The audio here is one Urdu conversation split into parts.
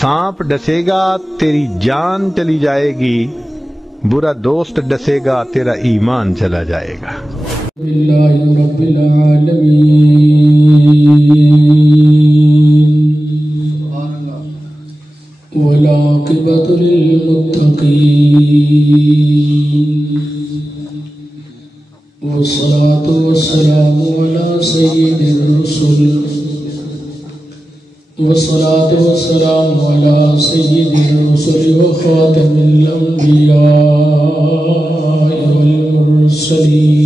سانپ ڈسے گا تیری جان چلی جائے گی، برا دوست ڈسے گا تیرا ایمان چلا جائے گا۔ للہ رب العالمین والعاقبۃ للمتقین والصلاة والسلام علی سید الرسل والصلاة والسلام على سيد الرسل وخاتم الأنبياء والمرسلين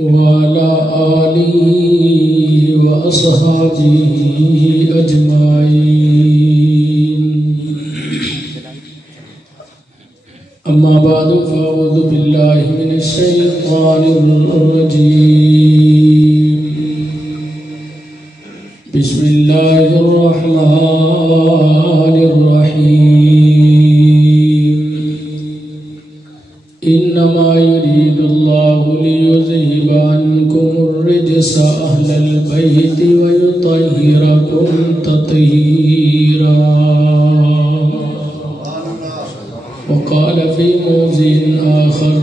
وعلى آله وأصحابه أجمعين، أما بعد فأعوذ بالله من الشيطان الرجيم، بسم الله الرحمن الرحيم، إنما يريد الله ليذهب عنكم الرجس أهل البيت ويطهركم تطهيرا، وقال في موضع آخر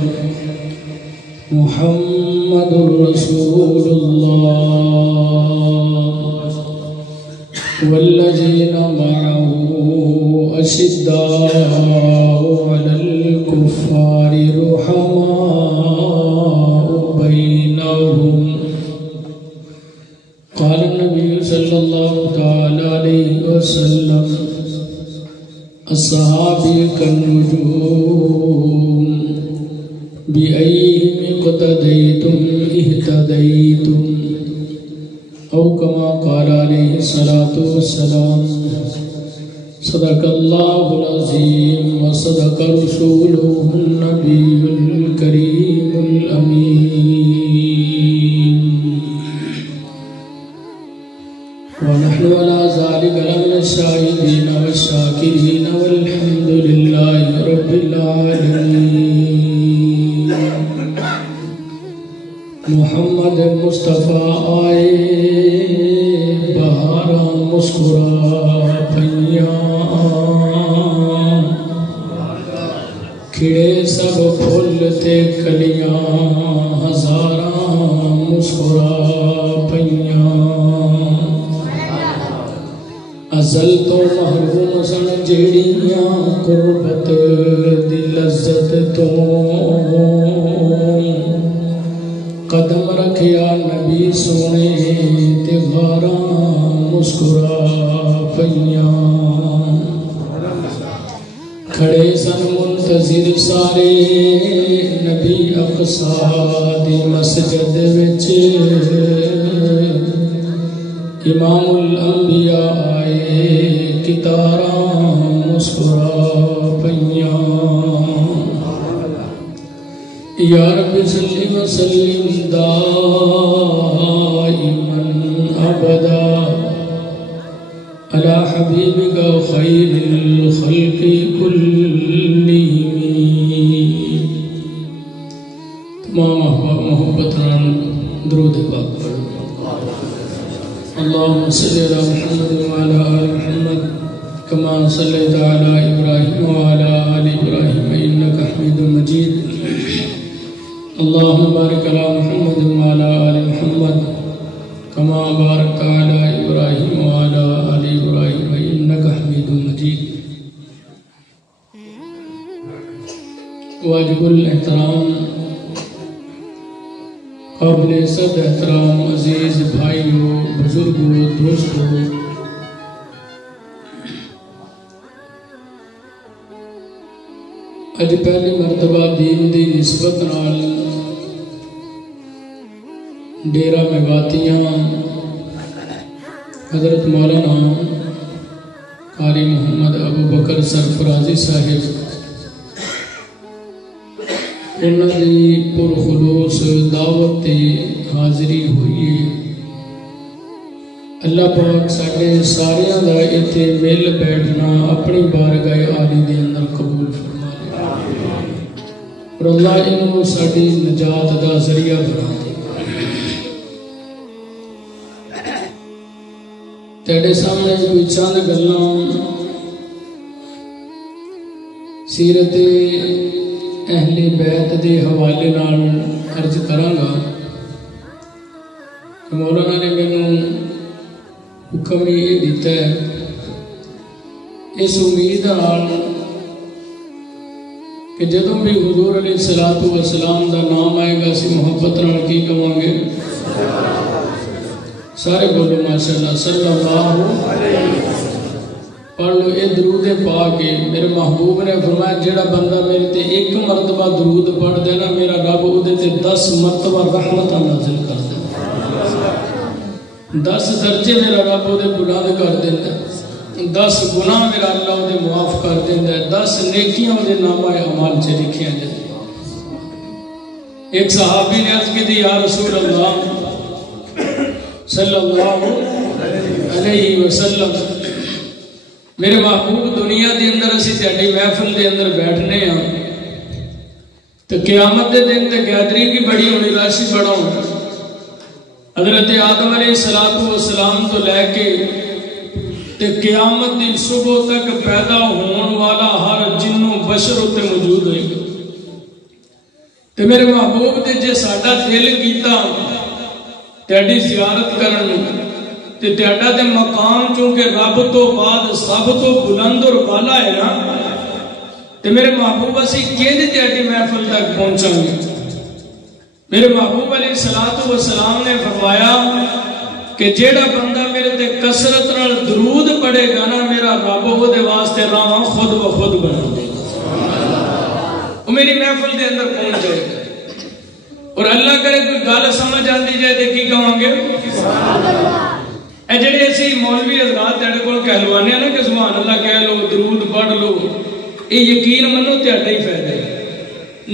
محمد رسول الله والذين معه أشداء على الكفار رحماء بينهم، قال النبي صلى الله تعالى عليه وسلم الصحابة كالنجوم بأيهم اقتديتم اهتديتم، أو كما قال عليه الصلاة والسلام، صدق الله العظيم وصدق رسوله النبي الكريم الأمين، ونحن على ذلك لمن الشاهدين والشاكرين والحمد لله رب العالمين۔ محمد مصطفیٰ آئے بہاراں مسکرا پئیاں، کھڑے سب پھول تے کلیاں ہزاراں مسکرا پئیاں، ازل تو محروم سن جیڑیاں قربت دی لذت تو، قدم رکھیا نبی سونے تے غاراں مسکرا پئیاں، کھڑے سن منتظر سارے نبی اقصیٰ دی مسجد وچ، امام الانبیاء آئے کتاراں مسکرا پئیاں، یا رب صلی وسلم دائما ابدا علی حبیبک خیر الخلق کلہم۔ تمام احباب محبت نال درود پاک پڑھو۔ اللهم صل على محمد وعلى آل محمد كما صليت على إبراهيم وعلى آل إبراهيم إنك حميد مجيد، اللهم بارك على محمد وعلى آل محمد كما باركت على إبراهيم وعلى آل إبراهيم إنك حميد مجيد۔ واجب الاحترام، قابل صد احترام عزیز بھائیوں، بزرگوں، دوستوں، اج پہلی مرتبہ دین دی نسبت نال ڈیرہ میواتیاں حضرت مولانا قاری محمد ابو بکر سرفرازی صاحب انہاں دی پرخلوص دعوت تے حاضری ہوئی ہے۔ اللہ پاک ساڈے ساریاں دا ایتھے مل بیٹھنا اپنی بارگاہ عالی دے اندر قبول فرما لے، اور اللہ انہوں ساڈی نجات دا ذریعہ بنا دے۔ تیرے سامنے کوئی چند گلاں سیرت اہل بیت دے حوالے نال عرض کراں گا کہ مولانا نے مینوں حکم یہ دیتا ہے اس امید نال کہ جدوں بھی حضور علیہ السلام دا نام آئے گا اسی محبت نال کی کہاں گے سارے بولو ماشاءاللہ صلی اللہ علیہ پڑھ لو اے درود پاک ہے میرے محبوب نے فرمایا جیڑا بندہ میرے تے ایک مرتبہ درود پڑھ دے نا میرا رب او دے تے 10 مرتبہ رحمت نازل کر دے 10 درجے میرا رب او دے بلند کر دیندا 10 گناہ میرا اللہ او دے معاف کر دیندا 10 نیکیاں او دے نامہ اعمال چ لکھیاں جائیں. ایک صحابی نے عرض کی یا رسول اللہ صلی اللہ علیہ وسلم میرے محبوب دنیا دے اندر اسی تہاڈی محفل دے اندر بیٹھنے ہاں تو قیامت دے دن تے گیدرنگ بھی بڑی ہونی رش بڑا ہونا حضرت آدم علیہ السلام تو لے کے تے قیامت دی صبح تک پیدا ہون والا ہر جن و بشر تے موجود ہوئے گا تے میرے محبوب دے جے ساڈا دل کیتا تیاری زیارت کرنے تے تیارا دے مقام چونکہ رب تو بعد سب تو بلند اور بالا ہے نا تے میرے محبوب اسی کیدی تیاری محفل تک پہنچاں گے. میرے محبوب علیہ السلام نے فرمایا کہ جیڑا بندہ میرے تے کثرت نال درود پڑھے گا نا میرا رب او دے واسطے راہ خود و خود بنا دے گا وہ میری محفل دے اندر پہنچ جائے گا. اور اللہ کرے کوئی گل سمجھ آندی جائے تے کی کہاں گے اے جڑے اسی مولوی حضرات تیرے کول کہلوانے ہیں نا کہ سبحان اللہ کہہ لو درود پڑھ لو یہ یقین منو تہاڈا ہی فائدہ ہے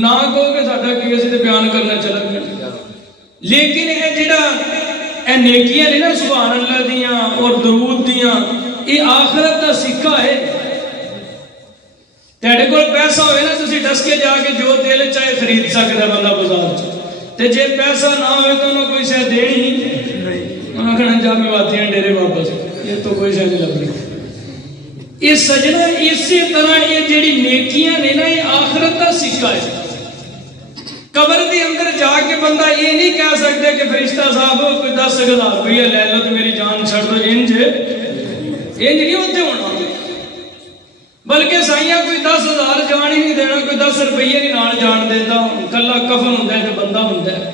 نہ کہو کہ ساڈا کی اسی تے بیان کرنا چلا گیا لیکن اے جڑا اے نیکیاں نے نا سبحان اللہ دیاں اور درود دیاں یہ آخرت دا سکہ ہے. تیرے کول پیسہ ہوئے نا تسی ڈس کے جا کے جو دل چاہے خرید سکدا بندہ بازار چ تے جے پیسہ نہ ہوئے تو انہوں کوئی شے دینی نہیں انہوں کہنا جا کے واتی ہیں ڈیرے واپس یہ تو کوئی شے نہیں لگ رہی. یہ سجنہ اسی طرح یہ جڑی نیکیاں نے نا یہ آخرت دا سکہ ہے. قبر دی اندر جا کے بندہ یہ نہیں کہہ سکتے کہ فرشتہ صاحب کوئی 10,000 روپیہ لے لو تو میری جان چھڑ دو انج نہیں ہوتے ہونا بلکہ سائیاں کوئی 10,000 جان ہی نہیں دینا کوئی 10 روپیے نہیں نال جان دیتا کلا کفن ہوتا ہے جو بندہ ہوتا ہے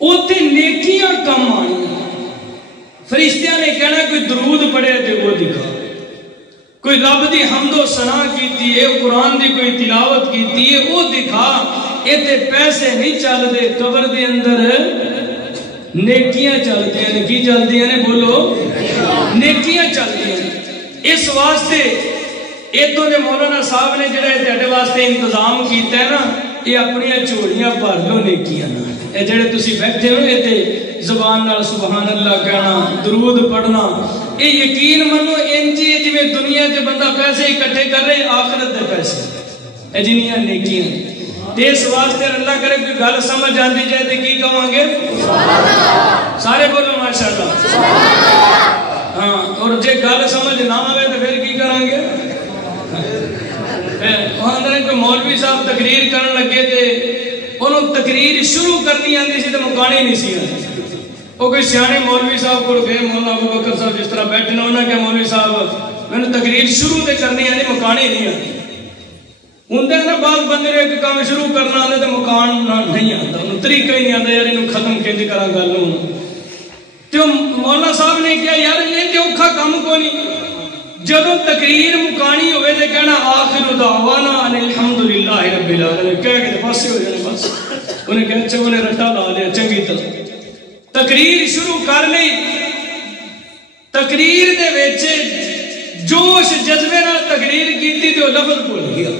اوتے نیکیاں کم آنی فرشتیاں نے کہنا کوئی درود پڑھے تے وہ دکھا کوئی رب دی حمد و ثنا کیتی ہے قرآن دی کوئی تلاوت کیتی ہے وہ دکھا یہ تے پیسے نہیں چل دے قبر دے اندر نیکیاں چلتی ہیں کی چلتی ہیں بولو نیکیاں چلتی ہیں. اس واسطے ادھر دے مولانا صاحب نے جڑا تہاڈے واسطے انتظام کیتا ہے نا یہ اپنی جھولیاں بھر لو نیکیاں نال اے جڑے تسی بیٹھے ہو اے تے زبان نال سبحان اللہ کہنا درود پڑھنا اے یقین منو انج جویں دنیا تے بندہ پیسے اکٹھے کر رہے آخرت دے پیسے اے جنیاں نیکیاں تے اس واسطے اللہ کرے کوئی گل سمجھ آندی جائے تے کی کہاں گے سبحان اللہ سارے بولو ماشاءاللہ سبحان اللہ. ہاں اور جے گل سمجھ نہ آوے تو پھر کی کریں گے کوئی مولوی صاحب تقریر کرن لگے تے انہوں تقریر شروع کرنی آندی سی تے مکانی نہیں سی آندی وہ کوئی سیانے مولوی صاحب کو گئے مولانا ابو بکر صاحب جس طرح بیٹھے نے انہوں نے کہا مولوی صاحب میں نے تقریر شروع تے کرنی آندی مکانی نہیں آندی ہوندے نا بعض بندے نے ایک کام شروع کرنا آندے تے مکان نہیں آندا انہوں طریقہ ہی نہیں آندا یار انہوں ختم کینج کراں گل نوں تو مولانا صاحب نے کہا یار یہ تے اوکھا کم کو نہیں جدوں تقریر مکانی ہوئے تے کہنا آخر دعوانا ان الحمدللہ رب العالمین کہہ کے پاسے ہو جانے بس انہیں کہا اچھا انہیں رٹا لا لیا چنگی طرح تقریر شروع کر لی تقریر دے وچ جوش جذبے نال تقریر کیتی تے وہ لفظ بھول گیا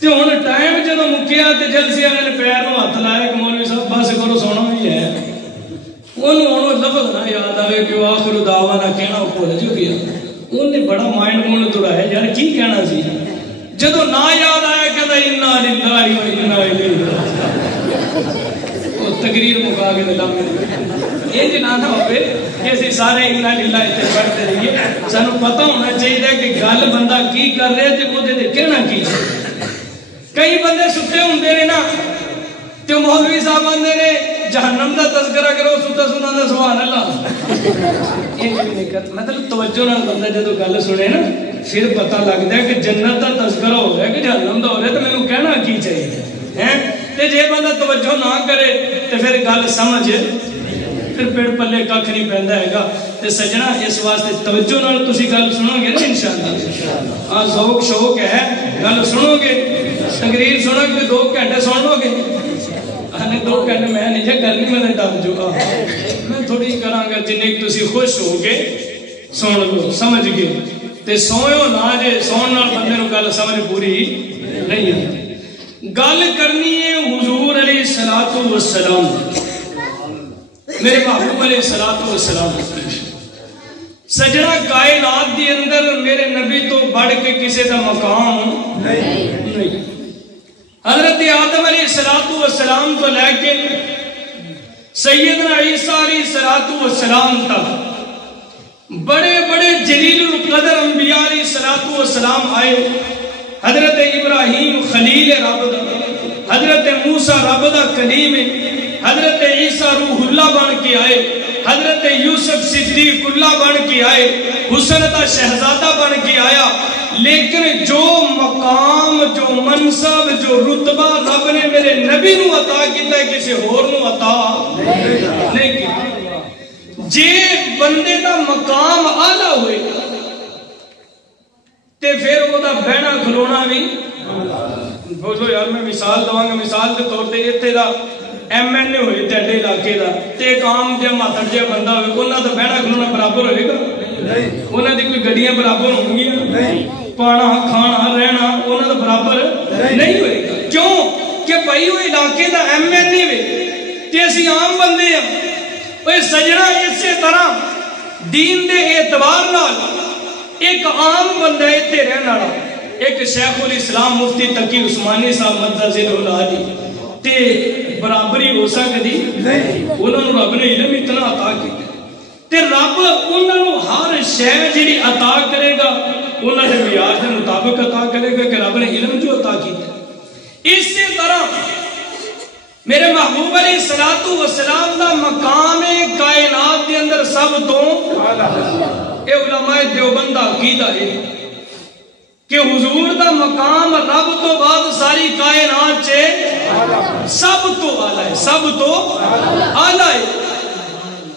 تے ہن ٹائم جدوں مکیا تے جلسی والے نے پیر نوں ہاتھ لایا کہ مولوی صاحب بس کرو سونا ہی ہے انہوں لفظ نہ یاد آئے کہ وہ آخر دعوانا کہنا وہ بھول جو گیا انہیں بڑا مائنڈ مون توڑایا یار کی کہنا سی جدو نہ یاد آیا کہتا انا للہ و انا الیہ راجعون تقریر مکا کے لمبے یہ جنا نہ ہوئے کہ اسی سارے الا للہ اتنے پڑھتے رہیے. سانو پتہ ہونا چاہیے کہ گل بندہ کی کر رہے تے وہ دے کہنا کی. کئی بندے ستے ہوندے نے نا تے مولوی صاحب آندے نے جہنم دا تذکرہ کرو ستا سنا دا سبحان اللہ. یہ نہیں کرتا مطلب توجہ نال بندہ جدو گل سنے نا پھر پتہ لگتا ہے کہ جنت دا تذکرہ ہو رہا ہے کہ جہنم دا ہو رہا ہے تو مینوں کہنا کی چاہیے ہیں. تے جے بندہ توجہ نہ کرے تے پھر گل سمجھ پھر پیڑ پلے کھ نہیں پیندا ہے گا. تے سجنا اس واسطے توجہ نال تسی گل سنو گے نا انشاءاللہ. ہاں ذوق شوق ہے گل سنو گے تقریر سنو گے 2 گھنٹے سن لو گے. ہنے 2 گھنٹے میں نہیں جے کرنی میں ڈر جو میں تھوڑی کراں گا جننے تسی خوش ہو کے سن لو سمجھ گئے تے سوئو نہ جے سون نال بندے نوں گل سمجھ پوری نہیں آتی. گل کرنی ہے حضور علیہ الصلوۃ والسلام میرے محبوب علیہ الصلوۃ والسلام. سجنا کائنات دی اندر میرے نبی تو بڑھ کے کسی دا مقام نہیں. حضرت آدم علیہ الصلوۃ والسلام تو لے کے سیدنا عیسیٰ علیہ الصلوۃ والسلام تک بڑے بڑے جلیل القدر انبیاء علیہ الصلوۃ والسلام آئے. حضرت ابراہیم خلیل رب دا, حضرت موسیٰ رب دا کلیم, حضرت عیسیٰ روح اللہ بن کے آئے, حضرت یوسف صدیق اللہ بن کے آئے, حسن دا شہزادہ بن کے آیا. لیکن جو مقام جو منصب جو رتبہ رب نے میرے نبی نو عطا کیتا ہے کسی اور نو عطا نہیں کیتا. جے بندے دا مقام اعلیٰ ہوئے تے پھر وہ دا بہنا کھلونا بھی بولو یار میں مثال دواں گا. مثال کے طور تے ایتھے دا ایم این اے ہوئے تے علاقے دا تے ایک عام جے ماتڑ جے بندہ ہوئے انہاں دا بہنا کھلونا برابر ہوئے گا نہیں. انہاں دی کوئی گڈیاں برابر ہوں گی نہیں. پانا کھانا رہنا انہاں دا برابر نہیں ہوئے گا. کیوں کہ بھائی وہ علاقے دا ایم این اے ہوئے تے اسی عام بندے ہیں. وہ سجنا اسی طرح دین دے اعتبار نال ایک عام بندہ اتنے رہن والا ایک شیخ الاسلام مفتی تقی عثمانی صاحب مدد العالی تے برابری ہو سکتی انہوں نے رب نے علم اتنا عطا کیا تے رب انہوں نے ہر شے جڑی عطا کرے گا انہوں نے معیار کے مطابق عطا کرے گا کہ رب نے علم جو عطا کیا. اسی طرح میرے محبوب علیہ الصلوۃ والسلام دا مقام کائنات دے اندر سب تو اے علماء دیوبند دا عقیدہ ہے کہ حضور دا مقام رب تو بعد ساری کائنات چے سب تو اعلیٰ ہے, سب تو اعلیٰ ہے.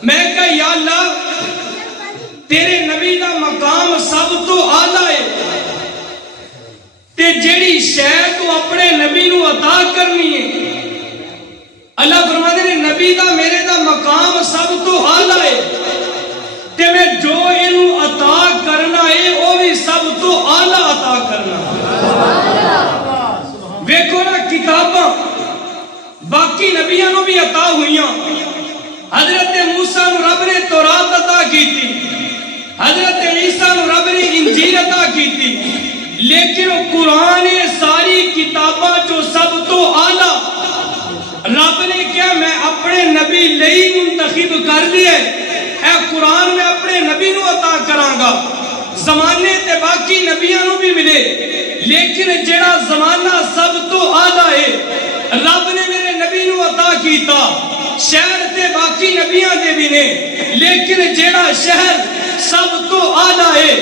میں کہا یا اللہ تیرے نبی دا مقام سب تو اعلیٰ ہے تے جیڑی شے تو اپنے نبی نو عطا کرنی ہے اللہ فرماتے ہیں نبی دا میرے دا مقام سب تو اعلیٰ ہے تے میں جو انہوں عطا کرنا ہے وہ بھی سب تو اعلیٰ عطا کرنا. ویکھو نا کتاباں باقی نبیوں نو بھی عطا ہوئیاں. حضرت موسیٰ نو رب نے تورات عطا کی تھی, حضرت عیسیٰ نو رب نے انجیل عطا کی تھی, لیکن قرآن ساری کتاباں جو سب تو اعلیٰ رب نے کیا میں اپنے نبی لئی منتخب کر لیے اے قرآن میں اپنے نبی نو عطا کراں گا. زمانے تے باقی نبیوں نو بھی ملے لیکن جڑا زمانہ سب تو اعلیٰ ہے رب نے میرے نبی نو عطا کیتا. شہر تے باقی نبیوں دے بھی نے لیکن جڑا شہر سب تو اعلیٰ ہے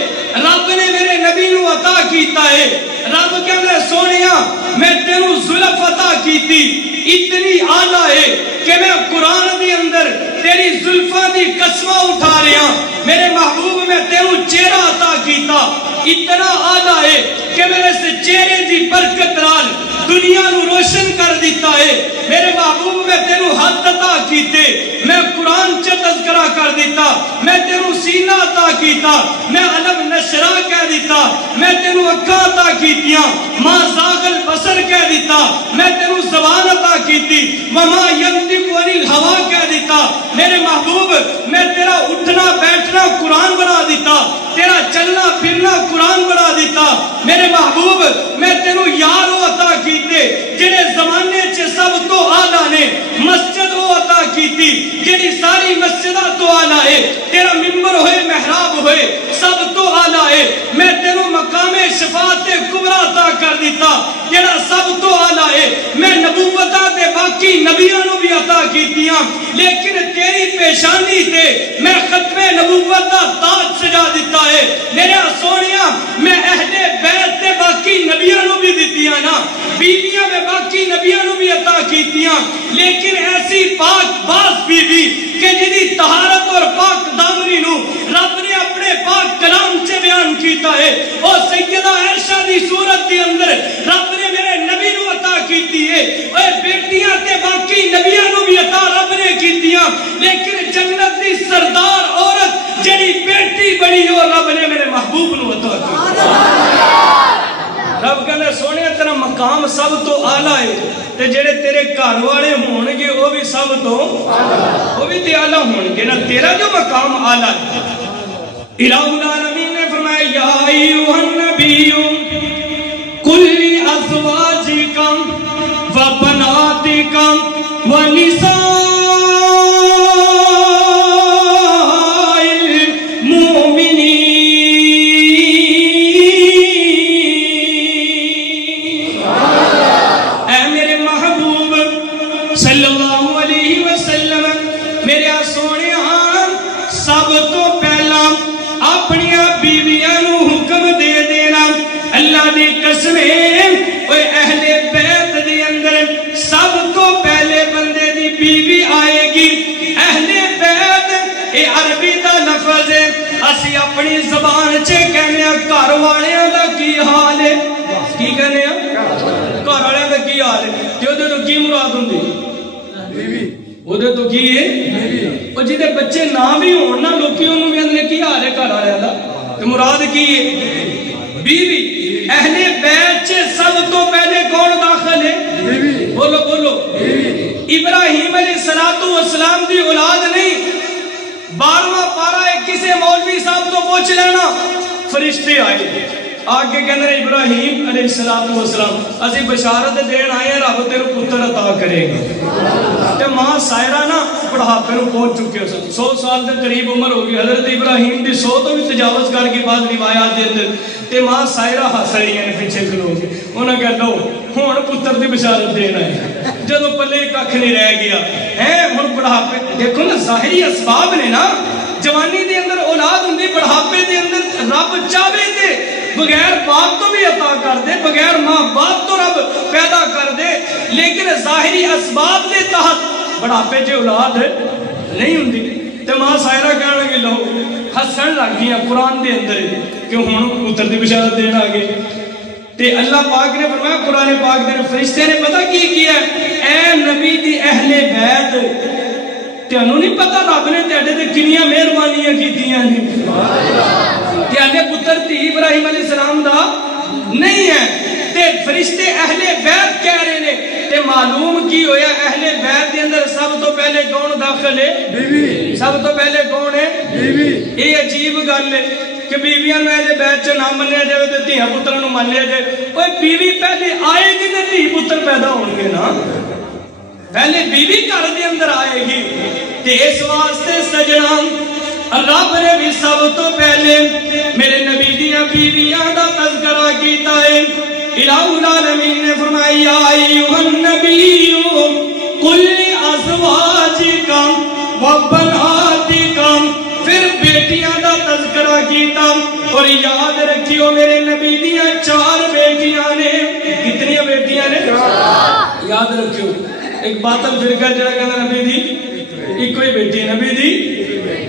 رب نے میرے نبی نو عطا کیتا ہے. رب کہنے سونیا میں تینوں زلف عطا کیتی اتنی اعلیٰ ہے کہ میں قرآن دی اندر تیری زلفاں دی قسمہ اٹھا رہا میرے محبوب میں تینوں چہرہ عطا کیتا اتنا اعلیٰ ہے کہ میرے سے چہرے دی برکت نال دنیا نو روشن کر دیتا ہے. میرے محبوب میں تینوں ہاتھ عطا کیتے میں قرآن چ تذکرہ کر دیتا میں تینوں سینہ عطا کیتا میں علم نشرہ کہہ دیتا میں تینوں اکھاں عطا کیتیاں ما زاغ البصر کہہ دیتا میں تینوں زبان عطا کیتی وما ينطق عن الهوى کہہ دیتا. میرے محبوب میں تیرا اٹھنا بیٹھنا قرآن بنا دیتا تیرا چلنا پھرنا قرآن بنا دیتا. میرے محبوب میں تینوں یار عطا کیتے جنہیں زمانے چ سب تو آلہ نے مسجد وہ عطا کیتی جڑی ساری مسجدہ تو آلہ ہے، تیرا ممبر ہوئے محراب ہوئے سب تو آلہ ہے، میں تینوں مقام شفاعت کبریٰ عطا کر دیتا جڑا سب تو آلہ ہے، میں نبوتہ دے باقی نبیوں نو بھی عطا کیتیاں لیکن تیری پیشانی تے میں ختم نبوت دا تاج سجا دیتا ہے، میرے سونیاں میں اہل بیت تے باقی نبیوں نو بھی دیتیاں نا، بیویاں میں باقی نبیوں نو بھی عطا کیتیاں، لیکن ایسی پاک باز بیوی کہ جدی طہارت اور پاک دامنی نو رب نے اپنے پاک کلام سے بیان کیتا ہے، اور سیدہ عائشہ دی صورت دی اندر رب نے میرے نبی نو عطا کیتی ہے، اور بیٹیاں تے باقی نبیوں نو بھی عطا رب نے کیتیاں، لیکن جنت دی سردار عورت جڑی بیٹی بڑی ہو رب نے میرے محبوب نو عطا کی۔ رب کہنے سونے تیرا مقام سب تو آلہ ہے، تے جڑے تیرے گھر والے ہون گے وہ بھی سب تو وہ بھی تے آلہ ہون گے نا، تیرا جو مقام آلہ ہے۔ الہ العالمین نے فرمایا یا ایھا النبی قل لازواجک وبناتک ونساء اہل بیت دی اندر سب تو پہلے بندے دی بیوی آئے گی۔ اہل بیت اے عربی دا لفظ ہے، اسی اپنی زبان چے کہنے گھر والیاں دا کی حال ہے، کی کہنے گھر والیاں دا کی حال ہے، کہ وہ تو کی مراد ہوندی وہ تو کی ہے، وہ جدے بچے نہ بھی ہونا لوکی انہوں بھی اندنے کی حال ہے گھر والیاں دا، تو مراد کی ہے بیوی۔ اہل بیت سے سب تو پہلے کون داخل ہے؟ بولو بولو ابراہیم علیہ السلام دی اولاد نہیں، 12واں پارہ کسی مولوی صاحب تو پوچھ لینا، فرشتے آئے آگے کہنے ابراہیم علیہ السلام اسی بشارت دین آئے ہیں رب تیرے پتر عطا کرے گا، تے ماں سائرہ نا بڑھاپے نو پہنچ چکے ہو 100 سال دے قریب عمر ہوگی، حضرت ابراہیم دی 100 تو بھی تجاوز کر کے بعد روایات دے اندر، تے ماں سائرہ ہس رہی ہیں پیچھے کھلو کے، انہوں نے کہا لو ہن پتر دی بشارت دینا ہے، جدوں پلے ککھ نہیں رہ گیا ہے، ہن بڑھاپے دیکھو نا ظاہری اسباب نے نا، جوانی دے اندر اولاد ہوندی، بڑھاپے دے اندر رب چاہے تے بغیر باپ تو بھی عطا کر دے، بغیر ماں باپ تو رب پیدا کر دے، لیکن ظاہری اسباب دے تحت بڑھاپے جو اولاد نہیں ہوندی، تے ماں سائرہ کہنے لگی لو ہسن لگ گیا قرآن دے اندر کہ ہن پتر دی بشارت دینا آگے، تے اللہ پاک نے فرمایا قرآن پاک دے فرشتے نے پتہ کی کیا ہے، اے نبی دی اہل بیت تینوں نہیں پتا رب نے تیرے تے کنیاں مہربانیاں کیتیاں نے، تیرے پتر تی ابراہیم علیہ السلام دا نہیں ہے، تے فرشتے اہل بیت کہہ رہے نے، تے معلوم کی ہویا اہل بیت دے اندر سب تو پہلے کون داخل ہے؟ بیوی۔ سب تو پہلے کون ہے؟ بیوی۔ یہ عجیب گل ہے کہ بیویاں نو اہل بیت چ نہ منیا جائے تے دھیاں پتراں نو منیا جائے، اوے بیوی پہلے آئے گی تے دھی پتر پیدا ہون گے نا، پہلے بیوی گھر دے اندر آئے گی، تے اس واسطے سجنا رب نے بھی سب تو پہلے میرے نبی دیاں بیویاں دا تذکرہ کیتا ہے۔ الہ العالمین نے فرمایا یا ایھا النبی قل لازواجک وبناتک، پھر بیٹیاں دا تذکرہ کیتا، اور یاد رکھیو میرے نبی دیاں 4 بیٹیاں نے، کتنی بیٹیاں نے؟ یاد رکھیو، ایک باطل فرقہ جڑا کہنا نبی دی ایک کوئی بیٹی نبی دی،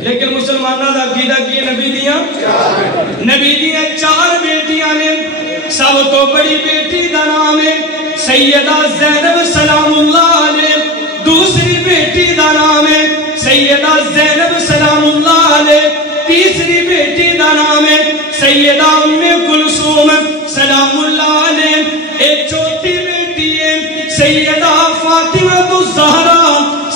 لیکن مسلمانہ دا عقیدہ کی نبی دیاں 4 بیٹیاں نے، سب تو بڑی بیٹی دا نام ہے سیدہ زینب سلام اللہ علیہ، دوسری بیٹی دا نام ہے سیدہ زینب سلام اللہ علیہ، تیسری بیٹی دا نام ہے سیدہ ام کلثوم سلام اللہ علیہ، ایک چوتھی بیٹی ہے سیدہ فاطمہ الزہرا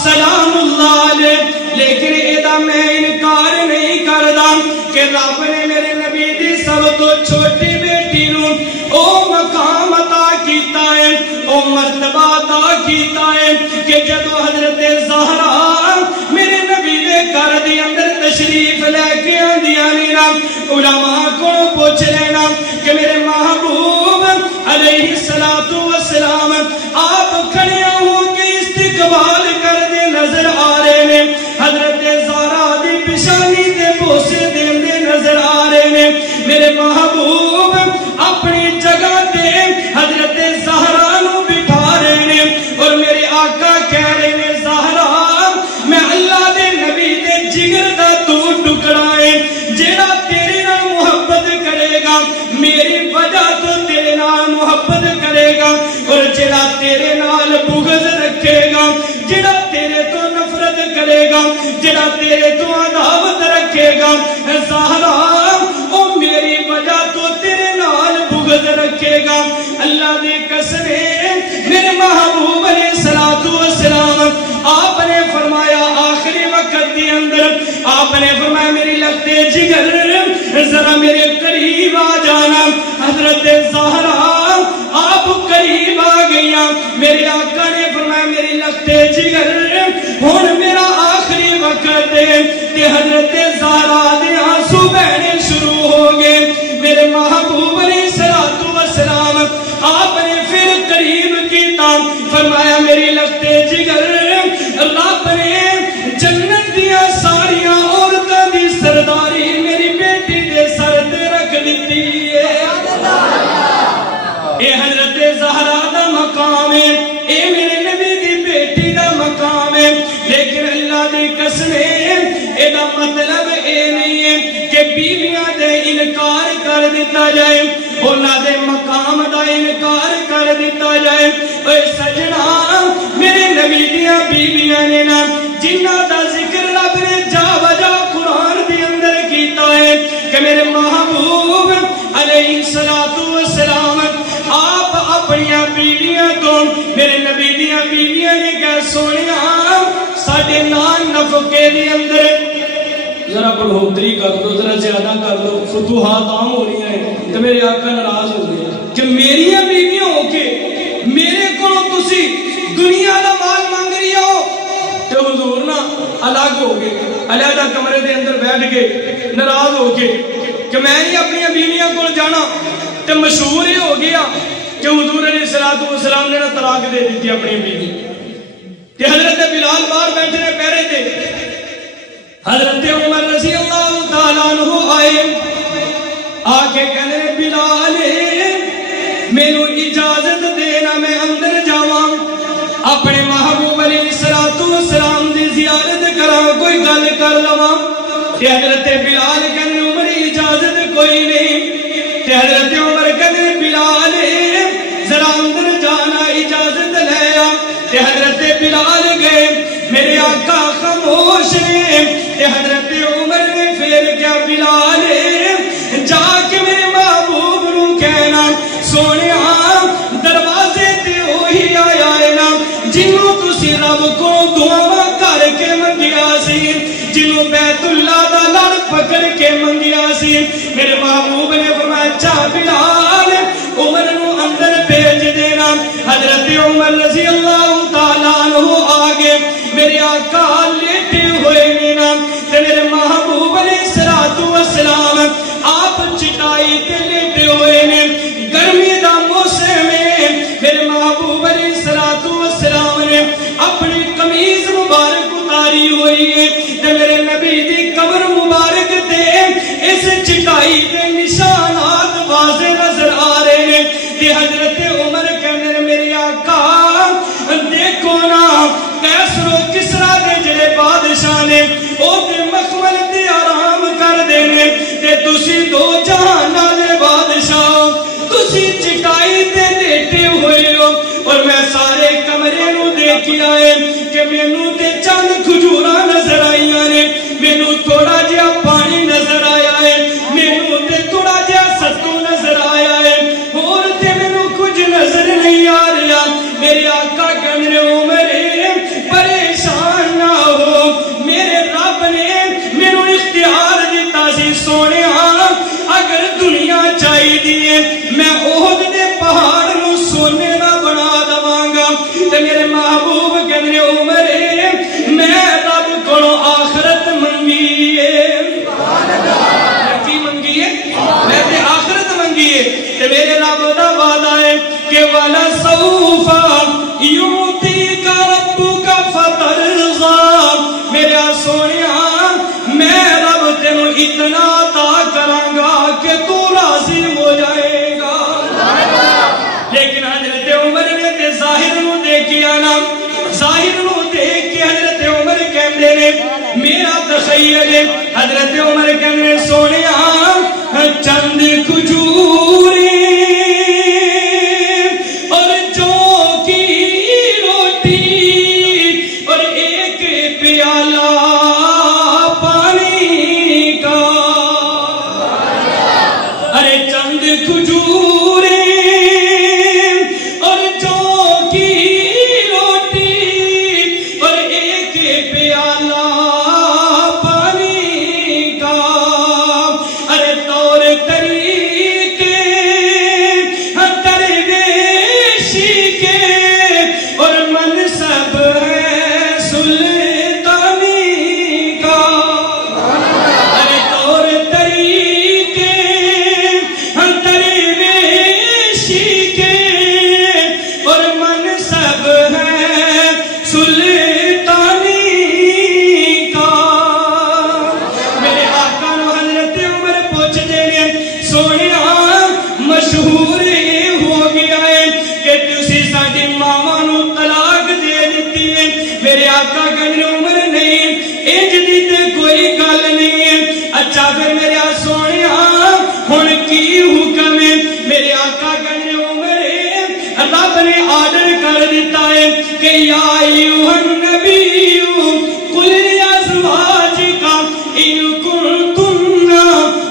سلام اللہ علیہ، لیکن ایدہ میں انکار نہیں کردا کہ رب نے میرے نبی دی سب تو چھوٹی بیٹی نو او مقام عطا کیتا ہے، او مرتبہ عطا کیتا ہے کہ کرے گا جڑا تیرے تو عداوت رکھے گا زہرا او میری وجہ تو تیرے نال بغض رکھے گا اللہ دی قسم میرے محبوب علیہ الصلوۃ والسلام آپ نے فرمایا آخری وقت کے اندر آپ نے فرمایا میری لگتے جگر ذرا میرے قریب آ جانا حضرت زہرا آپ قریب آ گئیاں میرے آقا نے فرمایا میری لگتے جگر ہن میرا آخری وقت ہے کہ حضرت زہرا دے آنسو بہنے شروع ہو گئے میرے محبوب علیہ الصلوۃ والسلام آپ نے پھر قریب کیتا فرمایا میری لگتے جگر رب نے جنت دیا ساریاں عورتاں دی سرداری میری بیٹی دے سر تے رکھ دتی ہے اے حضرت زہرا دا مقام ہے اے میرے نبی دی بیٹی دا مقام ہے لیکن اللہ دی قسم اے دا مطلب اے نہیں ہے کہ بیویاں دے انکار کر دیتا جائے انہاں دے مقام دا انکار کر دیتا جائے اے سجنا میرے نبی دیاں بیویاں نے نا جنہ دا ذکر رب نے جا بجا قرآن دی اندر کیتا ہے کہ میرے محبوب علیہ الصلوۃ والسلام آپ اپنی بیویاں تو میرے نبی دیاں بیویاں نے کہا سونیا ساڈے نال نفقے دے اندر ذرا بڑھوتری کر دو ذرا زیادہ کر دو فتوحات عام ہو رہی ہیں تو میرے آقا ناراض ہو گئے کہ میری بیویاں ہو کے میرے کو تسی دنیا دا مال مانگ رہی ہو تو حضور نا الگ ہو گئے علیحدہ کمرے دے اندر بیٹھ کے ناراض ہو کے کہ میں نہیں اپنی بیویاں کو جانا تو مشہور ہی ہو گیا کہ حضور علیہ الصلوۃ والسلام نے طلاق دے دی اپنی بیوی کہ حضرت بلال باہر بیٹھے پہرے تھے حضرت عمر رضی اللہ تعالیٰ عنہ آئے آکے کہنے بلال مینوں اجازت دینا میں اندر جاواں اپنے محبوب علیہ الصلوۃ والسلام دی زیارت کراں کوئی گل کر لواں کہ حضرت بلال کہنے عمر اجازت کوئی نہیں کہ حضرت عمر کہنے بلال ذرا اندر جانا اجازت لے آ کہ حضرت بلال گئے میرے آقا خاموش نے کہ حضرت عمر نے پھر کیا بلال جا کے میرے محبوب نو کہنا سونیا دروازے تے وہی آیا ہے نا جنوں تسی رب کو دعا کر کے منگیا سی جنوں بیت اللہ دا لڑ پکڑ کے منگیا سی میرے محبوب نے فرمایا چا بلال عمر نو اندر بھیج دینا حضرت عمر رضی اللہ تعالیٰ عنہ آگے میرے آقا لیٹے ہوئے نینا تے میرے محبوب علیہ الصلوۃ والسلام آپ چٹائی تے لیٹے ہوئے نے گرمی دا موسم ہے میرے محبوب علیہ الصلوۃ والسلام نے اپنی قمیض مبارک اتاری ہوئی ہے تے میرے نبی دی کمر مبارک تے اس چٹائی تے نشانات واضح نظر آ رہے ہیں کہ حضرت عمر کہنے میرے آقا دیکھو نا کیسرو کسرا دے جڑے بادشاہ نے او تے مخمل تے آرام کر دینے تے تسی دو جہان والے بادشاہ تسی چٹائی تے لیٹے ہوئے ہو اور میں سارے کمرے نو دیکھیا ہے کہ مینوں تے چند کھجوراں نظر آئیاں نے مینوں تھوڑا جہا پانی نظر آیا ہے مینوں تے تھوڑا جہا ستو نظر آیا ہے اور تے مینوں کچھ نظر نہیں آ رہا میرے آقا کہنے عمر پریشان نہ ہو میرے رب نے مینوں اختیار دیتا سی سونے اگر دنیا چاہی دیئے میں احد دے پہاڑ نو سونے دا بنا دواں گا تے میرے محبوب کہنے عمر میں رب کو آخرت منگی ہے کی منگی ہے میں تے آخرت منگی ہے تے میرے رب دا وعدہ ہے کہ والا سوفا یوتی کا ربک فترضی میرے سونیا میں رب تینوں اتنا عطا کراں گا کہ تو راضی ہو جائے گا لیکن حضرت عمر نے تے ظاہر نو دیکھیا نا ظاہر نو دیکھ کے حضرت عمر کہندے نے میرا تخیل ہے حضرت عمر کہندے سونیا چند کھجوریں اور ایک پیالہ انج دی تے کوئی گل نہیں ہے. اچھا پھر میرے سونے ہن کی حکم ہے؟ میرے آقا کہنے عمر رب نے آرڈر کر دیتا ہے کہ یا ایھا النبی قل لازواجک ان کنتن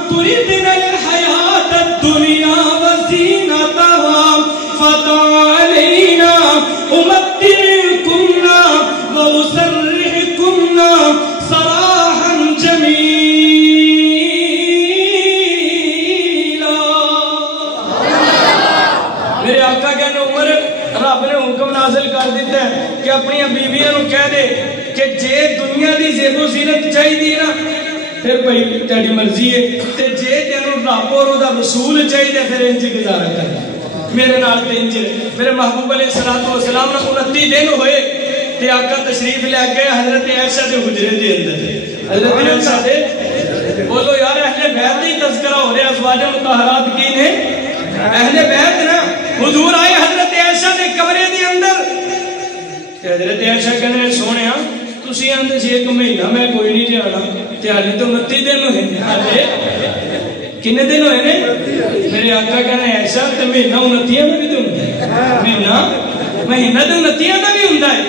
تردن الحیات الدنیا وزینتها فتعالین امتعکن واسرحکن سراحا جمیلا. میرے آقا کہنے عمر رب نے حکم نازل کر دیتا ہے کہ اپنی بیویاں نو کہہ دے کہ جے دنیا دی زیب و زینت چاہیے نا پھر بھائی تیری مرضی ہے، تے جے تینوں رب اور دا رسول چاہیے پھر انج گزارا کر میرے نال تے انج. میرے محبوب علیہ الصلوۃ والسلام نے 29 دن ہوئے تے آقا تشریف لے گئے حضرت عائشہ دے حجرے دے اندر. حضرت عائشہ دے بولو یار اہل بیت دی تذکرہ ہو رہا. ازواج مطہرات کی نے اہل بیت نا. حضور آئے حضرت عائشہ دے کمرے دے اندر تے حضرت عائشہ کہنے سونیا تسی آندے سی ایک مہینہ میں کوئی نہیں جانا تے حالے تو 29 دن ہوئے نے. حالے کنے دن ہوئے نے؟ میرے آقا کہنے عائشہ تے مہینہ 29 دا بھی تے ہوندا ہے. مہینہ تے 29 دا بھی ہوندا ہے.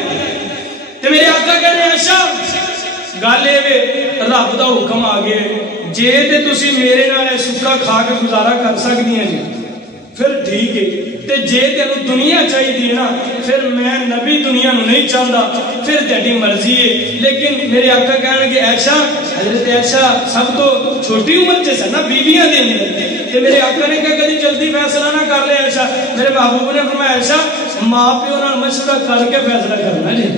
تے میرے آقا کہنے عائشہ گل اے وے رب دا حکم آ گیا جے تے تسی میرے نال سکا کھا کے گزارا کر سکدیاں جی پھر ٹھیک ہے. تے جے تینوں دنیا چاہیے نا پھر میں نبی دنیا نو نہیں چاہتا پھر تیری مرضی ہے. لیکن میرے آقا کہنے کہ عائشہ حضرت عائشہ سب تو چھوٹی عمر سے نا بیویاں دے اندر تے میرے آقا نے کہا کدی جلدی فیصلہ نہ کر لے عائشہ. میرے محبوب نے فرمایا عائشہ ماں پیو نال مشورہ کر کے فیصلہ کرنا جی.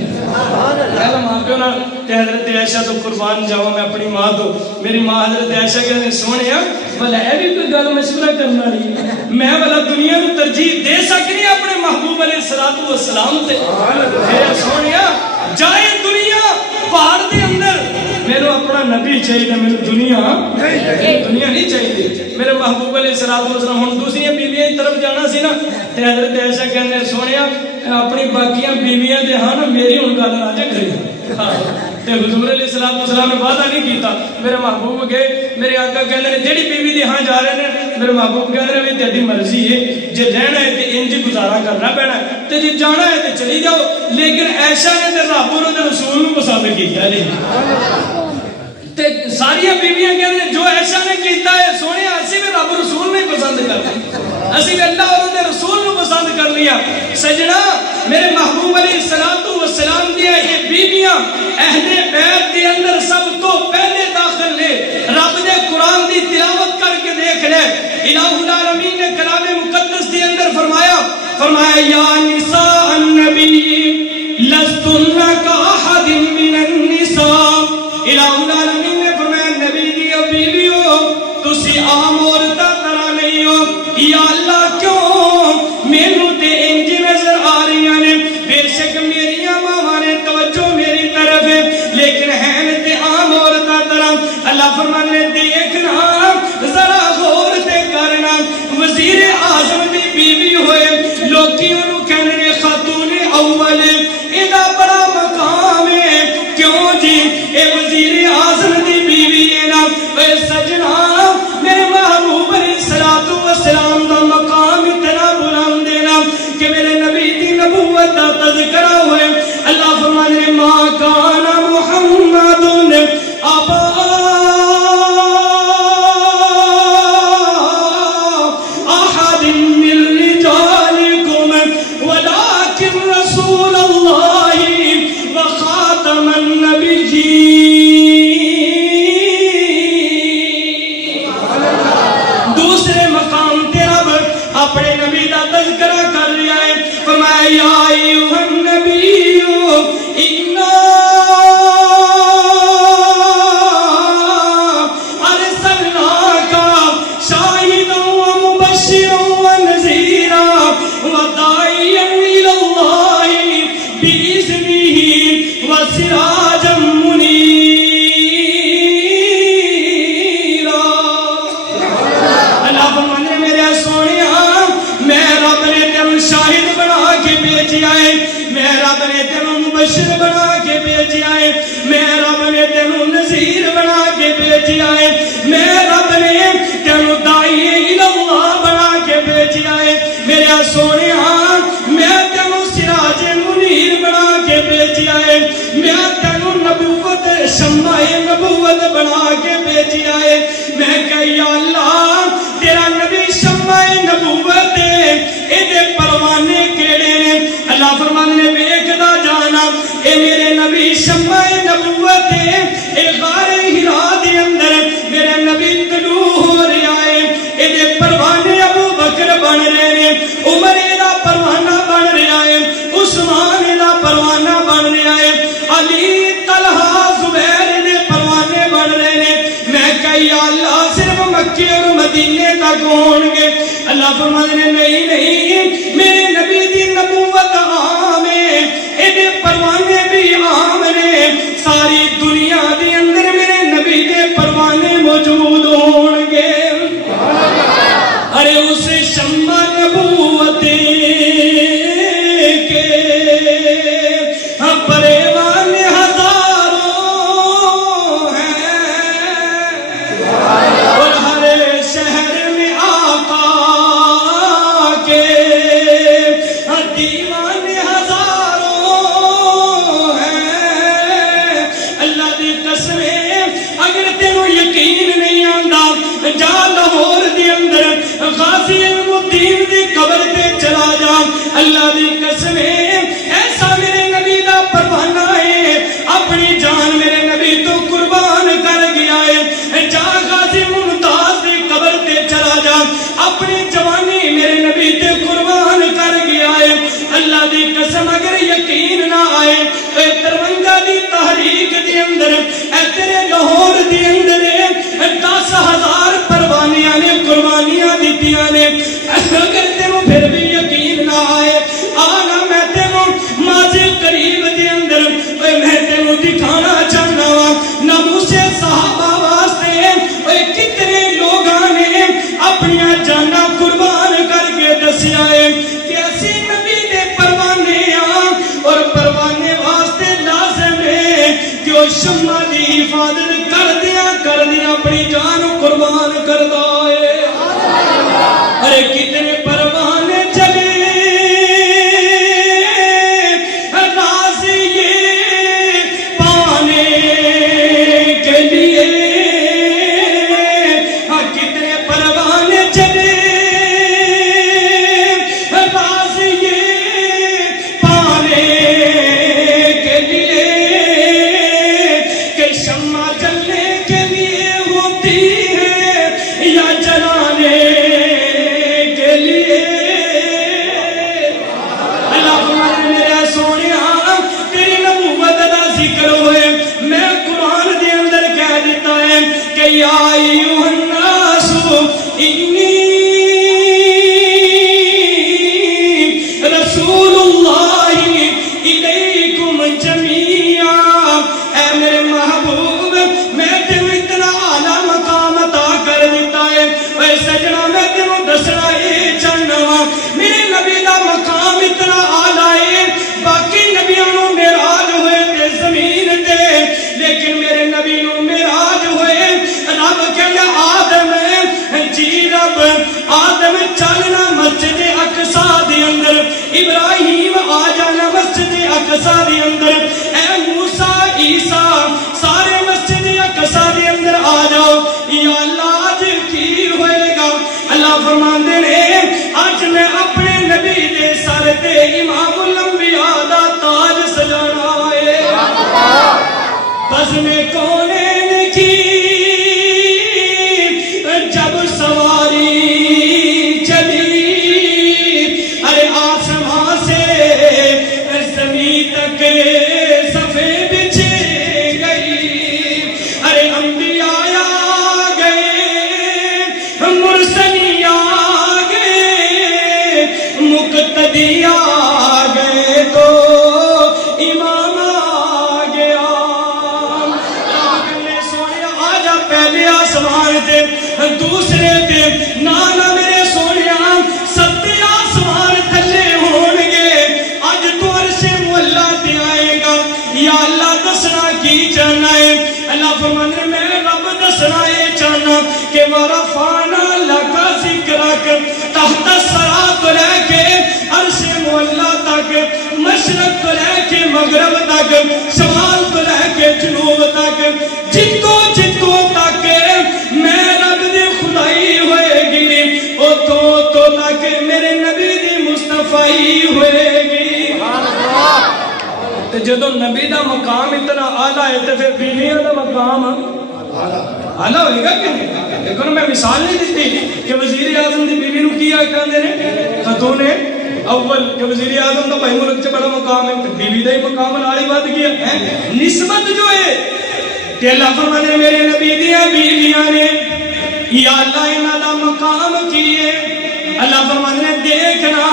ماں پیو نال تے حضرت عائشہ تو قربان جاواں میں اپنی ماں تو. میری ماں حضرت عائشہ کہنے سونیا بھلا اے بھی کوئی گل مشورہ کرنا نہیں میں بھلا دنیا نو ترجیح دے سکنی اپنے محبوب علیہ الصلوۃ والسلام تے. میرے سونیا جائے دنیا پہاڑ دے اندر میرے اپنا نبی چاہیے میرے دنیا نہیں چاہیے. میرے محبوب علیہ الصلوۃ والسلام ہن دوسری بیویاں کی طرف جانا سی نا تے حضرت عائشہ کہنے سونیا اپنی باقیاں بیویاں دے ہاں نا میری ہن گل نہ جے کری. تے حضور علیہ الصلوۃ والسلام نے وعدہ نہیں کیتا. میرے محبوب گئے میرے آقا کہندے نے جیڑی بیوی دے ہاں جا رہے نے میرے محبوب کہندے نے تیری مرضی ہے جے رہنا ہے تے انج گزارا کرنا پینا تے جے جانا ہے تے چلی جاؤ. لیکن عائشہ نے تے رب اور دے رسول نو پسند کیتا جی. تے ساری بیویاں کہندے جو عائشہ نے کیتا ہے سونے اسی بھی رب رسول نے پسند کرنا اسی بھی اللہ اور دے رسول نو پسند کر لیا. سجنا میرے محبوب علیہ الصلوۃ والسلام دی یہ بیویاں اہل بیت دے اندر سب تو پہلے داخل نے. رب دے قرآن دی تلاوت کر کے دیکھ لے الہ العالمین نے کلام مقدس دے اندر فرمایا یا نساء النبی لستن کاحد من النساء. الہ العالمین نے فرمایا نبی دی بیویو تسی عام عورتاں طرح نہیں ہو. یا اللہ کیوں مینوں تے انج نظر آ رہی ہیں بے شک میری ماں نے توجہ میری طرف ہے لیکن ہیں تے عام عورتاں طرح. اللہ فرمانے دیکھنا ذرا غور تے کرنا وزیر اعظم دی بیوی ہوئے لوکی انہوں کہنے خاتون اول ایدہ بڑا مقام ہے کیوں جی اے وزیر اعظم دی بیوی ہے نا. اے سجنا میرے محبوب علیہ الصلوۃ والسلام دا مقام اتنا بلند ہے نا کہ میرے نبی دی نبوت دا تذکرہ ہوئے. اللہ فرمانے ما کان محمد ابا نبوت بنا کے بھیجی آئے. میں کہا یا اللہ تیرا نبی شمع نبوت ہے اے پروانے کیڑے نے. اللہ فرمانے نے ویکھدا جانا اے میرے نبی شمع نبوت ہے اے غار ہرا دے اندر میرے نبی طلوع ہو رہا ہے. اے پروانے ابو بکر بن رہے ہیں, عمر دا پروانہ بن رہا ہے, عثمان دا پروانہ بن رہا ہے, علی طلحہ زبیر دے پروانے بن رہے ہیں. میں کہا یا اللہ صرف مکے اور مدینے تک ہون گے. اللہ فرماتے ہیں نہیں نہیں میرے نبی دی نبوت عام ہے, اے پروانے بھی عام نے, ساری دنیا دے اندر میرے نبی دے پروانے موجود ہون گے. ارے اس شمع نبوت کے پریوان ہزاروں ہیں اور ہر شہر میں آقا کے دیوان ہزاروں ہیں. اللہ دی قسم اگر تینوں یقین نہیں آندا جا لاہور دی اندر غازی المدین دی قبر تے چلا جا. اللہ دی قسم ایسا میرے نبی دا پروانہ ہے اپنی جان میرے نبی تو قربان کر گیا ہے. جا غازی ممتاز دی قبر تے چلا جا اپنی جوانی میرے نبی تے قربان کر گیا ہے. اللہ دی قسم اگر یقین نہ آئے اے درونگا دی تحریک دی اندر اے تیرے لاہور دی اندر 10,000 پروانیاں نے قربانیاں دیتیاں نے. اگر تینوں پھر بھی یقین نہ آئے آنا میں تینوں ماضی قریب دے اندر میں تینوں دکھانا چاہنا وا ناموس صحابہ واسطے کتنے لوگاں نے اپنی جاناں قربان کر کے دسیا ہے کہ اسی نبی دے پروانے ہاں اور پروانے واسطے لازم ہے کہ وہ شمع دی حفاظت کردیاں اپنی جان قربان کردا ہے. ارے کتنے پروانے چلے نازیے پانے کے لیے, کتنے پروانے چلے نازیے پانے کے لیے کہ شمع جلنے کے لیے ہوتی ہے یا جلانے کے لیے. اللہ فرماتے میرے سونیا تیری نبوت دا ذکر ہوئے میں قرآن دے اندر کہہ دیتا ہے کہ یا ایھا الناس انی رسول اللہ الیکم جمیعا. اے میرے محبوب میں تینوں اتنا اعلیٰ مقام عطا کر دیتا ہے. اے سجنا میں تینوں دسنا یہ چاہنا وا میرے نبی دا مقام اتنا اعلیٰ ہے. باقی نبیوں نو معراج ہوئے تے زمین تے, لیکن میرے نبی نو معراج ہوئے رب کہندا آدم جی رب آدم چلنا مسجد اقصی دے اندر, ابراہیم آ جانا مسجد اقصی دے اندر, اے موسیٰ عیسیٰ سارے مسجد اقصی دے اندر آ جاؤ. یا اللہ آج کی ہوئے گا؟ اللہ فرماندے نے آج میں اپنے نبی دے سر تے امام الانبیاء دا تاج سجانا ہے. بزم کونین کی جب سواری چلی, ارے آسمان سے زمین تک صفے بچھے گئی. ارے انبیاء آ گئے, مرسلی آ گئے, مقتدی آ گئے تو امام آ گیا. سونے آ جا پہلے آسمان تے دوسرے تے نانا میرے سونے سب آسمان تھلے ہون گے. اج تو عرش مولا تے آئے گا. یا اللہ دسنا کی چاہنا ہے؟ اللہ فرمانے میں رب دسنا یہ چاہنا کہ ورفعنا لک ذکرک تحت الثری کو لے کے عرش مولا تک, مشرق کو لے کے مغرب تک, شمال کو لے کے جنوب تک, جن کو جدو نبی دا مقام اتنا آلہ ہے تو پھر بیویاں دا مقام آلہ ہوئے گا کہ نہیں؟ لیکن میں مثال نہیں دیتی کہ وزیر اعظم دی بیوی نو کیا کہندے نے خاتون اول کہ وزیر اعظم دا بھائی ملک سے بڑا مقام ہے، بیوی دا ہی مقام نالی بات کیا ہے نسبت جو ہے کہ اللہ فرمانے میرے نبی دیا بیویاں نے یا اللہ انہاں دا مقام کیے، اللہ فرمانے دیکھنا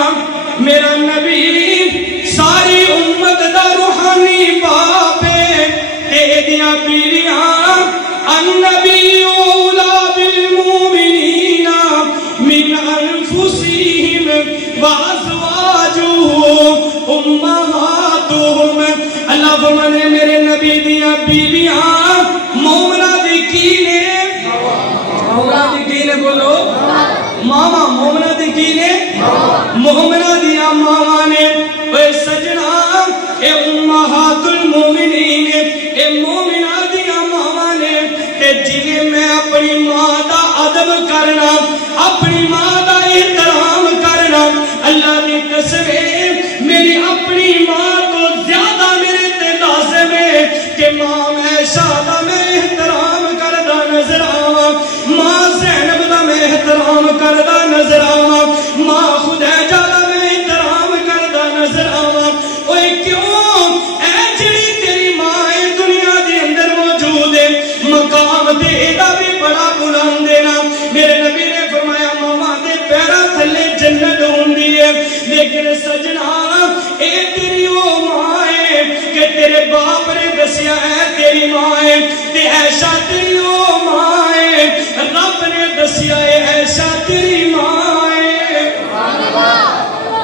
میرا نبی ساری امت دا روحانی باپ ہے، تیریاں بیویاں النبی اولا بالمومنین من انفسہم وازواجہ امہاتہم، اللہ فرمانے میرے نبی دیا بیویاں مومنہ دی کینے، مومنہ دی کینے بولو ماما، مومنہ دی کینے مومنہ دیا ماما نے، اے سجنہ اے امہات المومنین اے مومنہ دیا ماما نے، تے جنہیں میں اپنی ماں دا ادب کرنا اپنی ماں دا احترام کرنا، اللہ نے قسم ہے میری اپنی ماں تو زیادہ میرے تے لازم ہے کہ ماں عائشہ دا میں احترام کردا نظر آواں، ماں زینب دا میں احترام کردا نظر آواں، ماں خدیجہ دا میں احترام کردا نظر آواں، اوے کیوں اے جڑی تیری ماں ہے دنیا دے اندر موجود ہے مقام تے ایدا بھی بڑا بلند ہے نا، میرے نبی نے فرمایا ماما دے پیراں تھلے جنت ہوندی ہے، لیکن سجنا اے تیری او ماں ہے کہ تیرے باپ نے دسیا ہے تیری ماں ہے، تے عائشہ تیری او ماں ہے، رب نے دسیا ہے عائشہ تیری ماں ہے،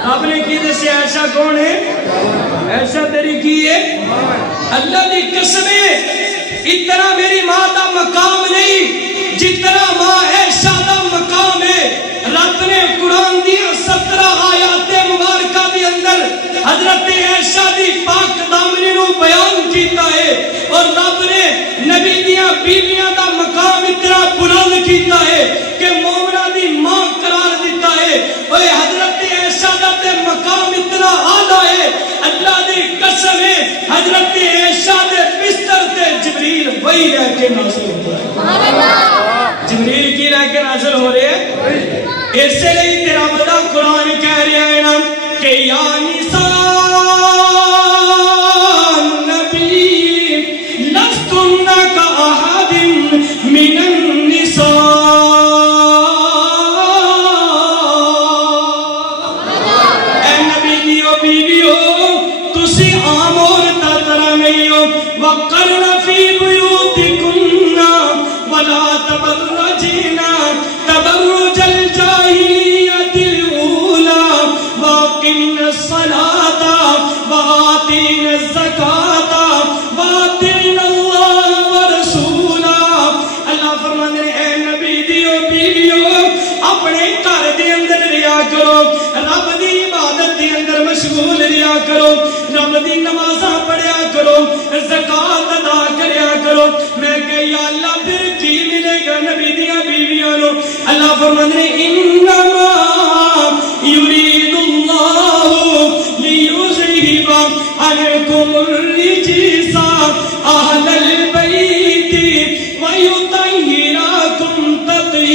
رب نے کی دسیا عائشہ کون ہے؟ عائشہ تیری کی ہے؟ اللہ دی قسم ہے اتنا میری ماں دا مقام نہیں جتنا ماں عائشہ دا مقام ہے، رب نے قرآن دی 17 آیات مبارکہ دی اندر حضرت عائشہ دی پاک دامنی نو بیان کیتا ہے، اور رب نے نبی دیا بیویاں دا مقام اتنا بلند کیتا ہے کہ مومنہ دی ماں قرار دیتا ہے، اور حضرت عائشہ دا تے مقام اتنا آلہ ہے، اللہ دی قسم ہے حضرت عائشہ دے بستر تے جبریل وہی رہ کے نازل ہوتا ہے، جبریل کی رہ کے نازل ہو رہے ہیں، اس سے لئے تیرا بدا قرآن کہہ رہا ہے نا کہ یا نساء النبی لستن کاحد من النساء، اے نبی دیو بیویو تسی عام عورتاں طرح نہیں ہو، وقرن فی بیوتکن ولا تبرجن تبرج الجاہلیت الاولی واقمن الصلاة وآتین الزکاة وآتین اللہ ورسولہ، اللہ فرمانے اے نبی دیو بیویو اپنے گھر دے اندر رہیا کرو، رب دی عبادت دے اندر مشغول رہیا کرو، رب دی نمازاں پڑھیا کرو، زکات ادا کریا کرو، میں کہ یا اللہ پھر کی ملے گا نبی دیا بیویاں نو، اللہ فرمانے انما یرید اللہ لیذہب عنکم الرجس اہل البیت ویطہرکم تطہیرا،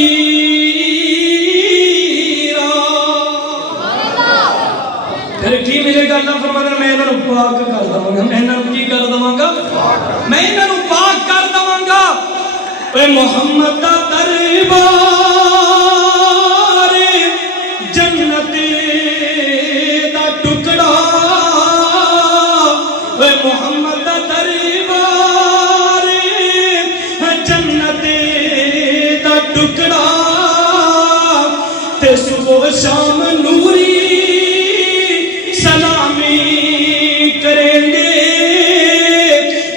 پھر کی ملے گا اللہ فرمانے میں انہوں پاک کر دوں گا، میں انہوں کی کر دوں گا، میں انہوں پاک کر دوں گا، اے محمد دا دربار جنت دا ٹکڑا، اے محمد دا دربار جنت دا ٹکڑا، تے صبح شام نوری سلامی کریں گے،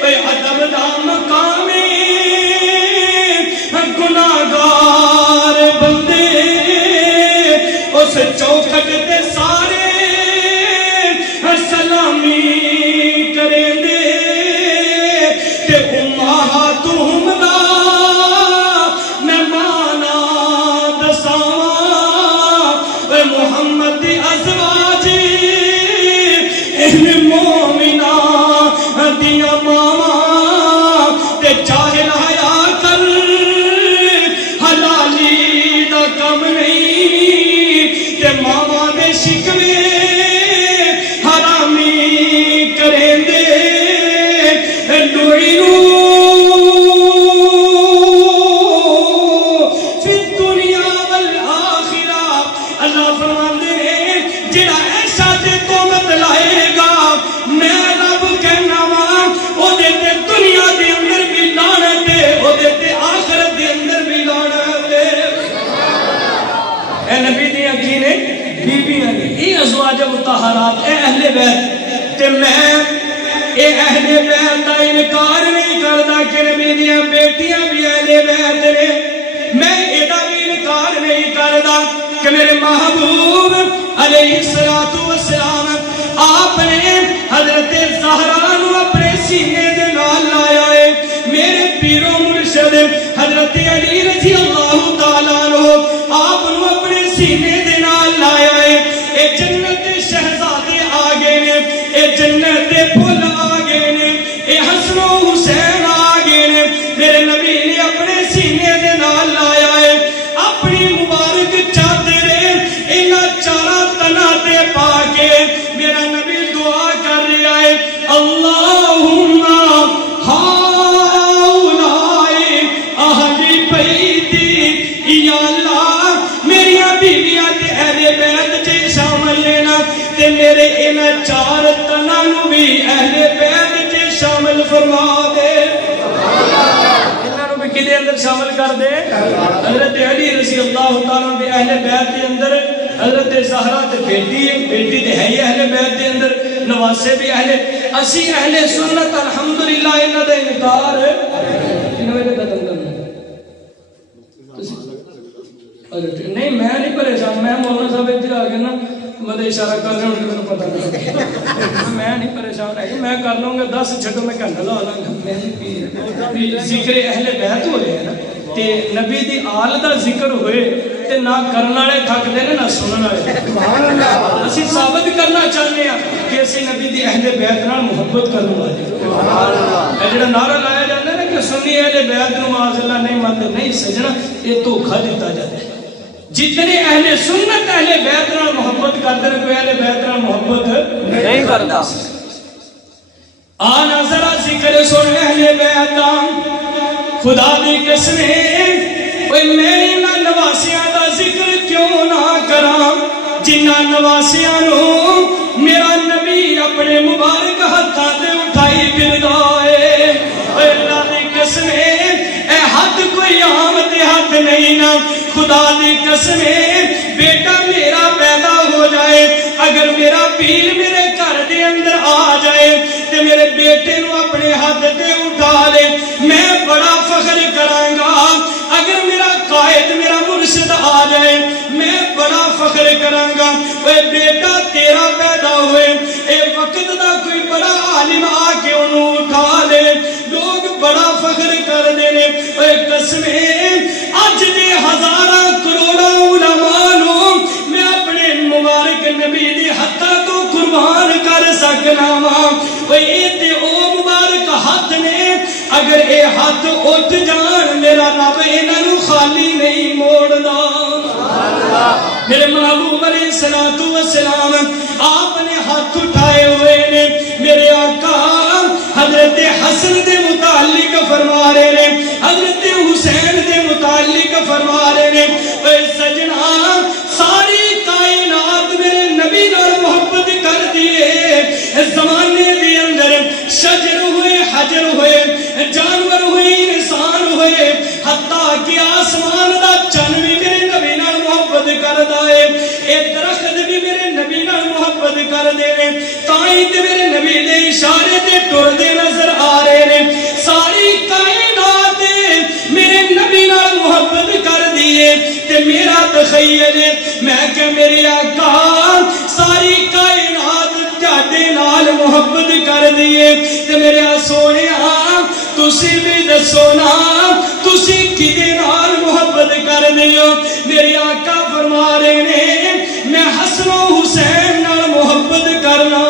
اے ادب دا مقام گناہگار بندے اس چوکھٹ تے سارے سلامی کریں دے، تے امہاتہم دا میں مانا دساواں، اے بیت تے میں اے اہل بیت دا انکار نہیں کردا کہ نبی دیاں بیٹیاں بھی اہل بیت نے میں ایدا بھی انکار نہیں کردا کہ میرے محبوب علیہ السلام آپ نے حضرت زہرا نو اپنے سینے دے نال لایا ہے میرے پیر و مرشد حضرت علی رضی اللہ تعالیٰ عنہ آپ نو اپنے سینے دے نال لایا ہے اے جنت دے شہزادے آگے نے اے جنت دے پھل آگے نے اے حسن و حسین آگے نے میرے نبی نے اپنے سینے دے نال لایا ہے اپنی مبارک چادریں انہاں چارہ تنا تے پا کے میرا نبی دعا کر رہا ہے اللہم ہاؤلائی اہلی بیتی یا اللہ میری بیویاں تے اہل بیت جے شامل لینا تے میرے انہاں چار تنا نو بھی اہل بیت جے شامل فرما دے انہاں نو بھی کدے اندر شامل کر دے حضرت علی رضی اللہ تعالیٰ دے اہل بیت دے اندر حضرت زہرا تے بیٹی تے ہے اہل بیت دے اندر نواسے بھی اہل اسی اہل سنت الحمدللہ انہاں دا انکار انہاں ویلے ختم کرنا نہیں میں نہیں پریشان میں مولانا صاحب ادھر آ کے نا مدد اشارہ کر رہے ہوں کہ پتہ نہیں میں نہیں پریشان ہے میں کر لوں گا 10 چھٹوں میں گھنٹہ لا لاں گا ذکر اہل بیت ہو رہے ہیں نا تے نبی دی آل دا ذکر ہوئے تے نہ کرن والے تھک دے نہ سنن والے سبحان اللہ اسی ثابت کرنا چاہتے ہیں کہ اسی نبی دی اہل بیت نال محبت کرن والے سبحان اللہ اے جڑا نعرہ لایا جاندا ہے نا کہ سنی اہل بیت نو معاذ اللہ نہیں منتے نہیں سجنا یہ دھوکا دیتا جاتا ہے جتنے اہل سنت اہل بیت نال محبت کرتے ہیں کوئی اہل بیت نال محبت نہیں کرتا آنا ذرا ذکر سن اہل بیت خدا دی قسمیں میں نہ نواسیاں دا ذکر کیوں نہ کراں جنہاں نواسیاں نو میرا نبی اپنے مبارک ہتھاں تے اٹھائی پھردا اے اللہ دی قسمیں اے ہاتھ کوئی عام تے ہاتھ نہیں نا خدا دی قسمیں بیٹا میرا پیدا ہو جائے اگر میرا پیر میرے گھر دے اندر آ جائے تے میرے بیٹے نو اپنے ہاتھ تے اٹھا لے میں بڑا فخر کراں گا اگر میرا قائد میرا مرشد آ جائے میں بڑا فخر کراں گا اے بیٹا تیرا پیدا ہوئے اے وقت دا کوئی بڑا عالم آ کے انہوں اٹھا لے لوگ بڑا فخر کر دینے اے قسمیں آج دے ہزاراں کروڑاں علماء نو میں اپنے مبارک نبی دی ہتھاں تو قربان کر سکنا وا اے تے او مبارک ہاتھ نے اگر اے ہاتھ اٹھ جان میرا رب انہاں نو خالی نہیں موڑدا میرے محبوب علیہ السلام آپ نے ہاتھ اٹھائے ہوئے نے میرے آقا حضرت حسن دے متعلق فرما رہے نے حضرت حسین دے متعلق فرما رہے نے اے سجنا ساری کائنات میرے نبی نال محبت کر دیے زمانے دے اندر شجر ہوئے حجر ہوئے جانور ہوئے انسان ہوئے حتیٰ کہ آسمان دا چن بھی میرے نبی نال محبت کردا ہے اے درخت بھی میرے نبی نال محبت کر دے نے تائیں تے میرے نبی دے اشارے تے ٹردے نظر آ رہے نے ساری کائنات میرے نبی نال محبت کر دیے تے میرا تخیل میں کہ میرے آقا ساری کائنات تہاڈے نال محبت کر دیے تے میرے سونے تسی بھی دسو نا تسی کدے نال محبت کر دیو میرے آقا فرما رہے نے میں حسن و حسین نال محبت کرنا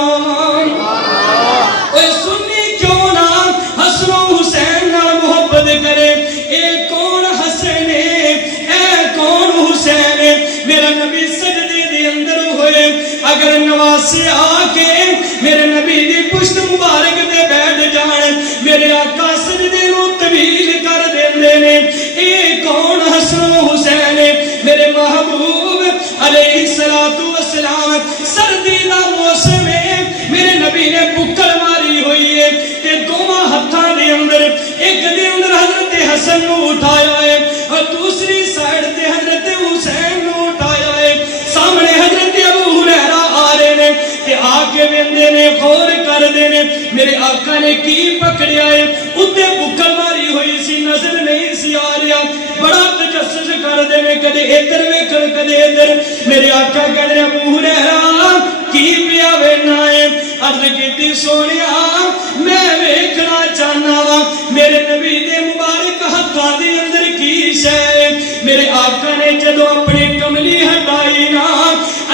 اے سنی کیوں نہ حسن و حسین نال محبت کرے اے کون حسن ہے اے کون حسین ہے میرا نبی سجدے دے اندر ہوئے اگر نواسے آ کے میرے نبی دی پشت مبارک تے بیٹھ جان میرے آقا سجدے نو طویل کر دیندے نے اے کون حسن و حسین ہے میرے محبوب علیہ السلام سردی دا موسم ہے میرے نبی نے بکل ماری ہوئی ہے تے دوواں ہتھاں دے اندر ایک دے اندر حضرت حسن نو اٹھایا ہے اور دوسری سائیڈ تے حضرت حسین نو اٹھایا ہے سامنے حضرت ابو ہریرہ آ رہے نے تے آ کے ویندے میرے آقا نے کی پکڑیا ہے اتنے بکر ماری ہوئی سی نظر نہیں سی آ رہا بڑا تجسس کر دے میں کدے ادھر ویکھن کدے ادھر میرے آقا کہنے ابو ہریرہ کی پیا وینا ہے عرض کیتی سونیا میں ویکھنا چاہنا وا میرے نبی دے مبارک ہتھاں دے اندر کی شے میرے آقا نے جدوں اپنی کملی ہٹائی نا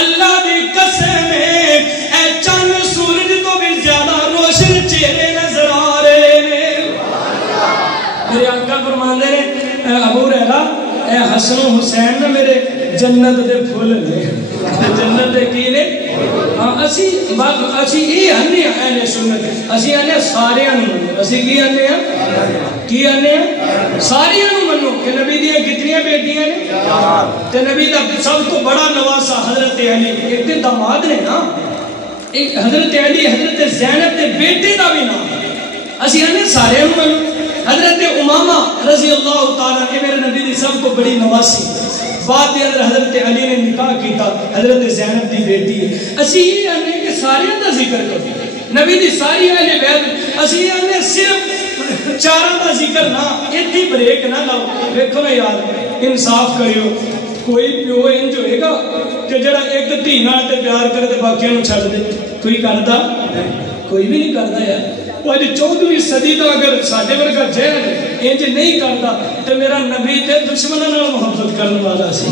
اللہ دی قسم ہے اے چاند سورج تو بھی زیادہ روشن چہرے نظر آ رہے ہیں میرے آقا فرماندے نے ابو ہریرہ اے حسن و حسین نے میرے جنت دے پھول نے جنت دے کی نے اسی یہ آنے اہل سنت اسی آنے سارے منو اسی کی آنے سارے منو کہ نبی دیا کتنی بیٹیاں نے تے نبی دا سب تو بڑا نواسا حضرت علی ایک دن داماد نے نا ایک حضرت علی حضرت زینب دے بیٹے دا بھی نام اسی آنے سارے منو حضرت امامہ رضی اللہ تعالیٰ کہ میرے نبی دی سب کو بڑی نواسی بعد دے اندر حضرت علی نے نکاح کیتا حضرت زینب دی بیٹی ہے اسی ہی آنے کہ سارے دا ذکر کرو نبی دی ساری اہل بیت اسی آنے صرف چاروں دا ذکر نہ اتنی بریک نہ لاؤ دیکھو نا یار انصاف کریو کوئی پیو انج ہوئے گا کہ جڑا ایک دھی نال تے پیار کرے تے باقیاں نوں چھڈ دے کوئی کردا کوئی بھی نہیں کردا یار وہ اج 14ویں صدی دا اگر ساڈے ورگا جہل انج نہیں کردا تے میرا نبی تے دشمناں نال محبت کرن والا سی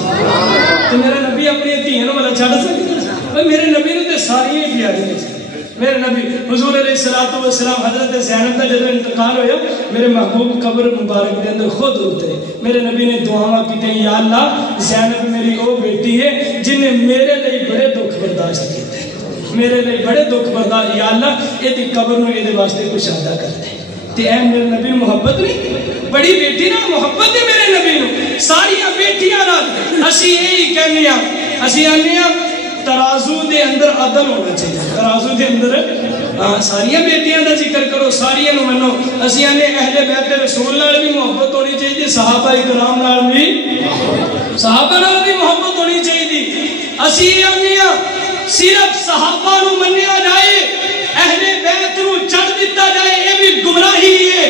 تے میرا نبی اپنی دھیاں والا چھڈ سکدا اوے میرے نبی نوں تے ساری پیاری سی میرے نبی حضور علیہ الصلوۃ والسلام حضرت زینب دا جب انتقال ہویا میرے محبوب قبر مبارک دے اندر خود اترے میرے نبی نے دعاواں کیتے یا اللہ زینب میری او بیٹی ہے جن نے میرے لیے بڑے دکھ برداشت کیتے میرے لیے بڑے دکھ برداشت یا اللہ اے دی قبر نوں اے دے واسطے کچھ ادا کر دے تے اے میرے نبی محبت نہیں بڑی بیٹی نا محبت ہے میرے نبی نوں ساری بیٹیاں نال اسی یہی کہنے ہاں اسی آنے ہاں ترازو دے اندر عدل ہونا چاہیے ترازو دے اندر ساریاں بیٹیاں دا ذکر کرو ساریاں نو منو اسی آنے اہل بیت رسول نال بھی محبت ہونی چاہیے صحابہ کرام نال بھی محبت ہونی چاہیے اسی آنے صرف صحابہ نو منیا جائے اہل بیت نو چھڑ دیتا جائے یہ بھی گمراہی ہے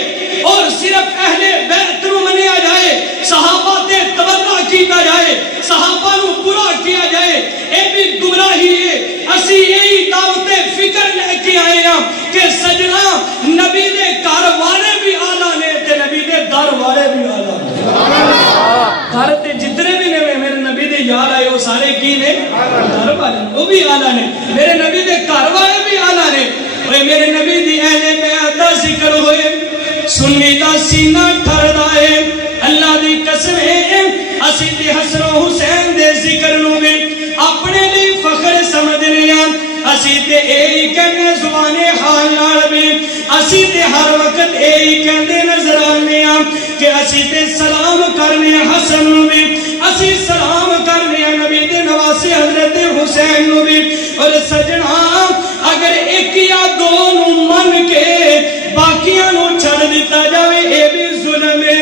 اور صرف اہل بیت نو منیا جائے صحابہ تے تبرع کیتا جائے صحابہ نو برا کیا جائے یہ بھی گمراہی ہے اسی یہی دعوت فکر لے کے آئے ہیں کہ سجنا نبی دے گھر والے بھی آلہ نے تے نبی دے در والے بھی آلہ نے گھر تے جتنے بھی نے میرے نبی دے یار آئے وہ سارے کی نے در والے وہ بھی آلہ نے میرے نبی دے گھر والے بھی آلہ نے میرے نبی دی اہل بیت دا ذکر ہوئے سنی دا سینہ ٹھردا ہے اللہ دی قسم ہے اسی تے حسن و حسین دے ذکر نو بھی اپنے لیے فخر سمجھنے ہیں اسی تے اے کہنے زبان حال نال بھی اسی تے ہر وقت اے کہندے نظر آنے ہیں کہ اسی تے سلام کرنے حسن نو بھی اسی سلام کرنے نبی دے نواسے حضرت حسین نو بھی اور سجنا اگر ایک یا دو نو من کے باقیاں نو چھڑ دیتا جاوے اے بھی ظلم ہے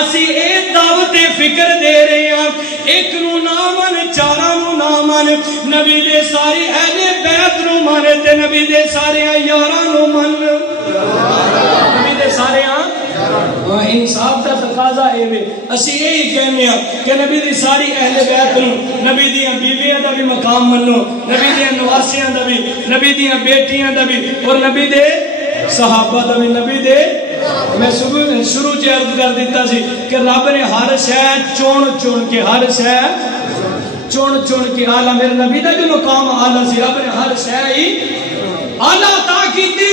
اسی اے دعوت فکر دے رہے ہیں ایک نو نامن چارہ نو نامن نبی دے ساری اہل بیت نو مانے تے نبی دے سارے یارہ نو من نبی دے سارے انصاف دا تقاضا اے وے اسی یہی کہنے ہیں کہ نبی دی ساری اہل بیت نو نبی دیاں بیویاں دا بھی مقام منو نبی دیاں نواسیاں دا بھی نبی دیاں بیٹیاں دا بھی اور نبی دے صحابہ دا بھی نبی دے میں شروع چ عرض کر دیتا سی کہ رب نے ہر شے چون کے ہر شے چون کے اعلیٰ میرے نبی دا بھی مقام اعلیٰ سی رب نے ہر شے ہی اعلیٰ عطا کیتی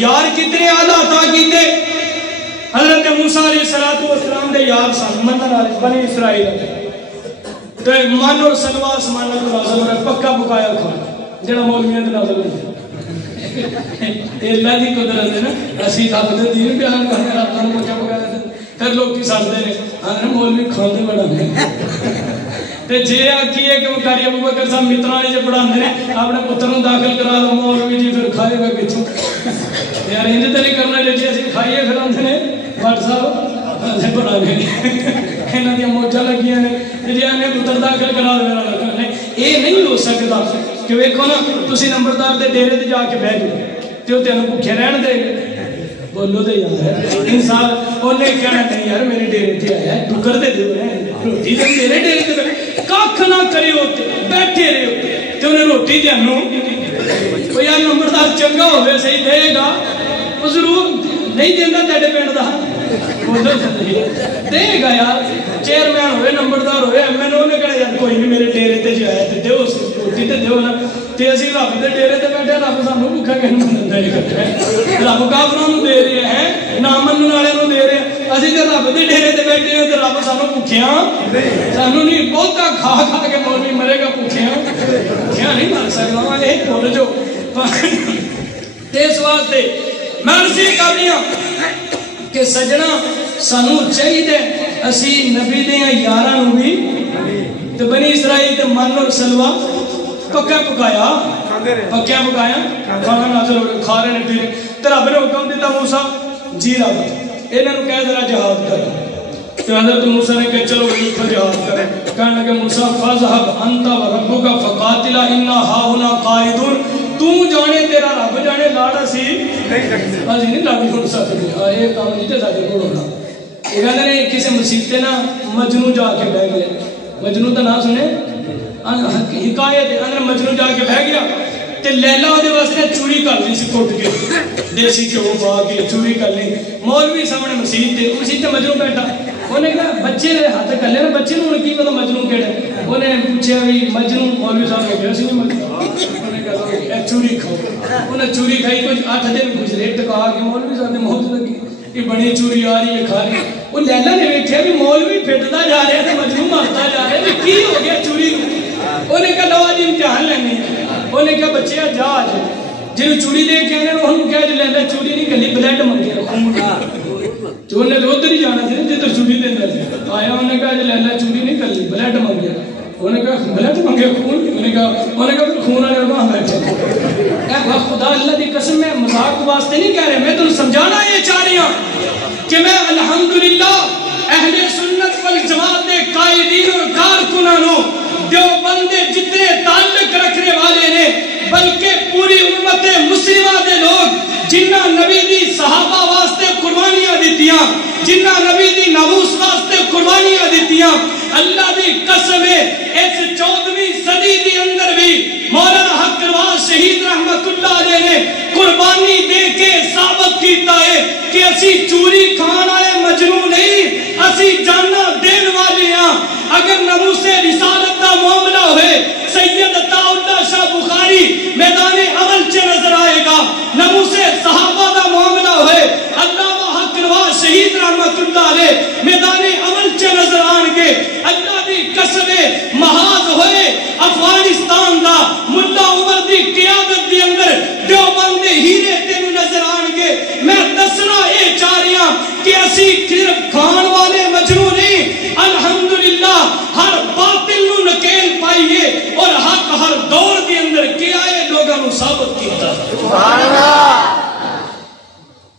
یار کتنے اعلیٰ عطا کیتے حضرت موسیٰ علیہ السلام دے یار سن منن والے بنی اسرائیل تے من اور سلوا آسمان تو نازل ہوئے پکا پکایا کھانا جڑا مولویاں تے نازل ہوئے اللہ دی قدرت ہے نا اسی تھک دے دین بیان کرنے راتاں نوں پکا پکایا پھر لوگ کی سڑدے نے ہاں مولوی کھاندے بڑا نے تے جے آکھیے کہ قاری ابوبکر صاحب متراں نے پڑھاندے نے اپنے پتر نوں داخل کرا لو مولوی جی پھر کھائے گا کتھوں یار انج تے نہیں کرنا جے اسی کھائیے پھر آندے نے واٹ صاحب پڑھا گئے انہاں دی موجاں لگیاں نے جے نے پتر داخل کرا دے والا کرنے اے نہیں ہو سکدا کہ ویکھو نا تسی نمبردار دے ڈیرے تے جا کے بیٹھ جاؤ تو تینوں بھوکے رہن دے گا؟ بولو تو یار انسان انہیں کہنا نہیں یار میرے ڈیرے تے آیا ہے ٹکر دے دے روٹی دے میرے ڈیرے تے کھ نہ کرے ہوتے بیٹھے رہے ہوتے تو انہیں روٹی دینوں کوئی یار نمبردار چنگا ہوئے صحیح دے گا وہ ضرور نہیں دینا تیرے پینڈ دا بولو دے گا یار چیئرمین ہوئے نمبردار ہوئے ایم این او نے کہا یار کوئی نہیں میرے ڈیرے تے جو آیا تے دیو روٹی تے دیو نا تے اسی رب دے ڈیرے تے بیٹھے رب سانوں بھوکا کہنے مندا نہیں کرتا رب کافراں نوں دے رہے ہیں نہ منن والے نوں دے رہے ہیں اسی تے رب دے ڈیرے تے بیٹھے ہیں تے رب سانوں بھوکیاں سانوں نہیں بہتا کھا کھا کے مولوی مرے گا بھوکیاں نہیں مر سکدا اے بول جو تے اس واسطے میں عرض کر رہی ہوں کہ سجنا سانو چاہیے اسی نبی دے یاراں نوں بھی تے بنی اسرائیل تے من اور سلوا پکا پکایا پکیا پکایا کھانا نازل ہو گیا کھا رہے نے پی رہے تے رب نے حکم دیتا موسیٰ جی رب انہاں نوں کہہ ذرا جہاد کر تو حضرت موسیٰ نے کہا چلو وہی پر جہاد کریں کہنے لگے موسیٰ فَذْهَبْ أَنْتَ وَرَبُّكَ فَقَاتِلَا إِنَّا هَاهُنَا قَاعِدُونَ تو جانے تیرا رب جانے لاڑا سی بس نہیں لاڑی ہون سکتے یہ کام نہیں تے ساڈے کول ہونا یہ کہندے نے کسی مصیبت نا مجنوں جا کے بیٹھ گیا مجنوں دا نام سنے حکایت اندر مجنوں جا کے بیٹھ گیا تے لیلا اودے واسطے چوری کر لی سی کٹ کے دیسی گھیو پا کے چوری کر لی مولوی سامنے مسجد تے مجنوں بیٹھا انہیں کہا بچے نے ہاتھ کر لیا بچے نے کی پتا مجنوں کہڑا انہیں پوچھا بھی مجنوں مولوی صاحب نے کہا سی مجنوں انہیں کہا چوری کھاؤ انہیں چوری کھائی کچھ 8 دن گزرے ٹکا کے مولوی صاحب نے موت لگی یہ بڑی چوری آ رہی ہے کھا رہی ہے وہ لیلا نے دیکھا بھی مولوی پھٹتا جا رہا ہے تو مجنوں مرتا جا رہا ہے کی ہو گیا چوری انہیں کہا لو آج امتحان لینے انہیں کہا بچے جا آج جنہوں چوری دے کے آنے انہوں کہا جو لیلا چوری نہیں کلی بلیڈ منگے خون جو انہیں تو ادھر ہی جانا تھا جدھر چوری دینا تھا آیا انہیں کہا جو لیلا چوری نہیں کلی بلیڈ منگے انہیں کہا بلیڈ منگے خون انہیں کہا پھر خون آنے وہاں بیٹھے خدا اللہ دی قسم میں مذاق واسطے نہیں کہہ رہے میں تو سمجھانا یہ چاہ رہی ہوں کہ میں الحمدللہ اہل سنت والجماعت دے قائدین اور کارکنانوں دیوبند جتنے تعلق رکھنے والے نے بلکہ پوری امت مسلمہ دے لوگ جنہ نبی دی صحابہ واسطے قربانیاں دیتیاں جنہ نبی دی ناموس واسطے قربانیاں دیتیاں اللہ دی قسم ہے اس 14ویں صدی دی اندر بھی مولانا حق نواز شہید رحمت اللہ علیہ نے قربانی دے کے ثابت کیتا ہے کہ اسی چوری کھان آئے مجنوں نہیں اسی جانا دین والے ہیں اگر ناموس رسالت دا معاملہ ہوئے سید عطا اللہ شاہ بخاری میدان عمل چے نظر آئے گا ناموس صحابہ دا معاملہ ہوئے علامہ حق نواز شہید رحمت اللہ علیہ میدان عمل چے نظر آن کے اللہ دی قسم محاذ ہوئے افغانستان دا ملا عمر دی قیادت دی اندر دیوبند ہیرے تینوں نظر آن کے میں دسنا اے چاہ رہی ہوں کہ اسی صرف کھان والے مجنوں نہیں الحمدللہ ہر باطل نو نکیل پائیے اور حق ہر دور دی اندر کیا ہے لوگاں نو ثابت کیتا سبحان اللہ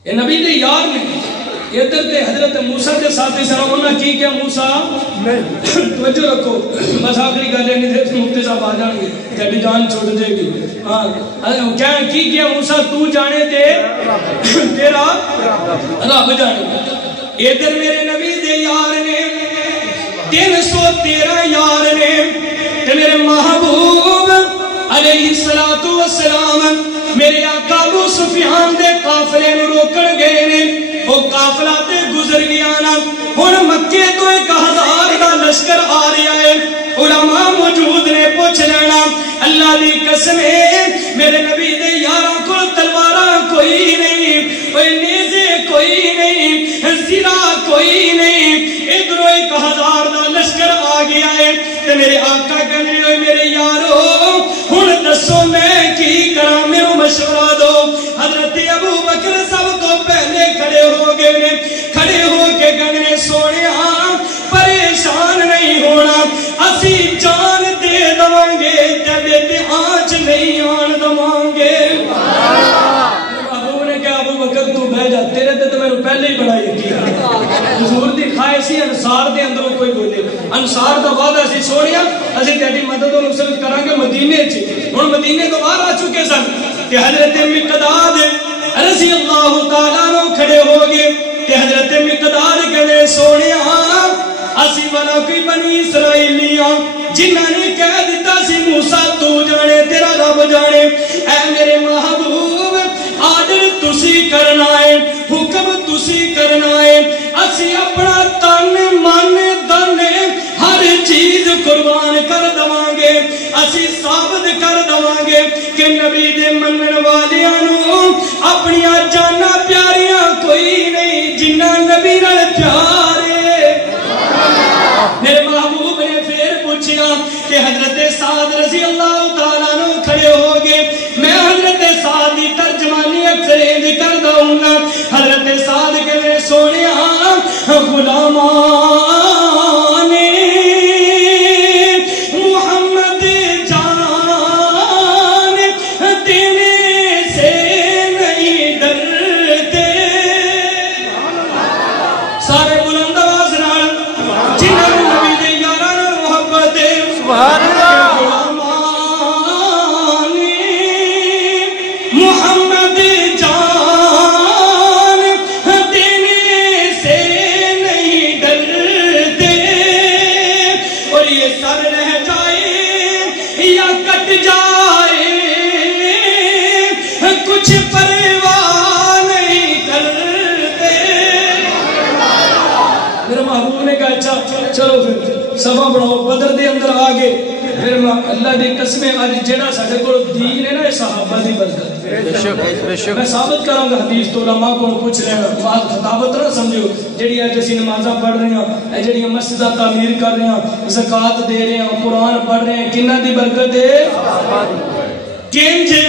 اے نبی دے یار نے ادھر تے حضرت موسیٰ کے ساتھی سلام اللہ کی کیا موسیٰ توجہ رکھو بس آخری گل ہے نہیں تھے مفتی صاحب آ جائیں گے تیری جان چھوڑ جائے گی کیا کی کیا موسیٰ تو جانے دے تیرا رب جانے ادھر میرے نبی دے یار نے 313 یار نے تے میرے محبوب علیہ السلام میرے آقا ابو سفیان دے قافلے نو روکن گئے نے وہ قافلہ تے گزر گیا نا ہن مکے تو 1000 دا لشکر آ رہا ہے علماء موجود نے پوچھ لینا اللہ دی قسم ہے میرے نبی دے یاراں کول تلواراں کوئی نہیں کوئی نیزے کوئی نہیں زرا کوئی نہیں ادھروں 1000 دا لشکر آ گیا ہے تے میرے آقا کہنے ہوئے میرے یارو ہن دسو میں کی کراں میرے مشورہ دو حضرت ابو بکر سب کو پہلے کھڑے ہو گئے نے کھڑے ہو کے کہنے سونے پریشان نہیں ہونا اسی جان دے دوان گے تیرے تے آنچ نہیں آن دوان گے ابو نے کہا ابو بکر تو بہ جا تیرے تے تو میں نے پہلے ہی بڑا یقین حضور دی خواہشی انصار دے اندروں کوئی بولے انصار دا وعدہ سی سونیا اسی تیری مدد و نصرت کریں گے مدینے چ ہن مدینے تو باہر آ چکے سن کہ حضرت مقداد رضی اللہ تعالیٰ عنہ کھڑے ہو گئے کہ حضرت مقداد کہنے سونیا اسی والا کوئی بنی اسرائیلیاں جنہاں نے کہہ دیتا سی موسیٰ تو جانے تیرا رب جانے اے میرے محبوب آڈر تسی کرنا ہے حکم تسی کرنا ہے اسی اپنا تن من دن ہر چیز قربان کر دوانگے اسی ثابت کر دوانگے کہ نبی دے منن والیاں اپنی جانا پیاریاں کوئی نہیں جنہ نبی نال پیارے میرے محبوب نے پھر پوچھا کہ حضرت سعد رضی اللہ تعالیٰ عنہ کھڑے ہو گئے میں حضرت سعد کی ترجمانی اکثر ذکر دوں نا حضرت سعد کے میں سونے غلامان محمد جان دینے سے نہیں ڈرتے سارے بلند آواز نال جنہاں نبی دے یاراں نال محبت ہے سبحان اللہ غلامان محمد جان دینے سے نہیں ڈرتے اور یہ سر رہ جائے یا کٹ جائے کچھ پرواہ نہیں کرتے میرے محبوب نے کہا اچھا چلو پھر صفا بڑھاؤ بدر دے اندر آگے پھر اللہ دی قسمیں آج جڑا ساڑھے کو دین ہے نا صحابہ دی برکت میں ثابت کراں گا حدیث تو علماء کو پوچھ رہے ہیں بات خطابت نہ سمجھو جڑی آج اسی نمازاں پڑھ رہے ہیں جڑی مسجدہ تعمیر کر رہے ہیں زکوٰۃ دے رہے ہیں قرآن پڑھ رہے ہیں کنہ دی برکت ہے کنجے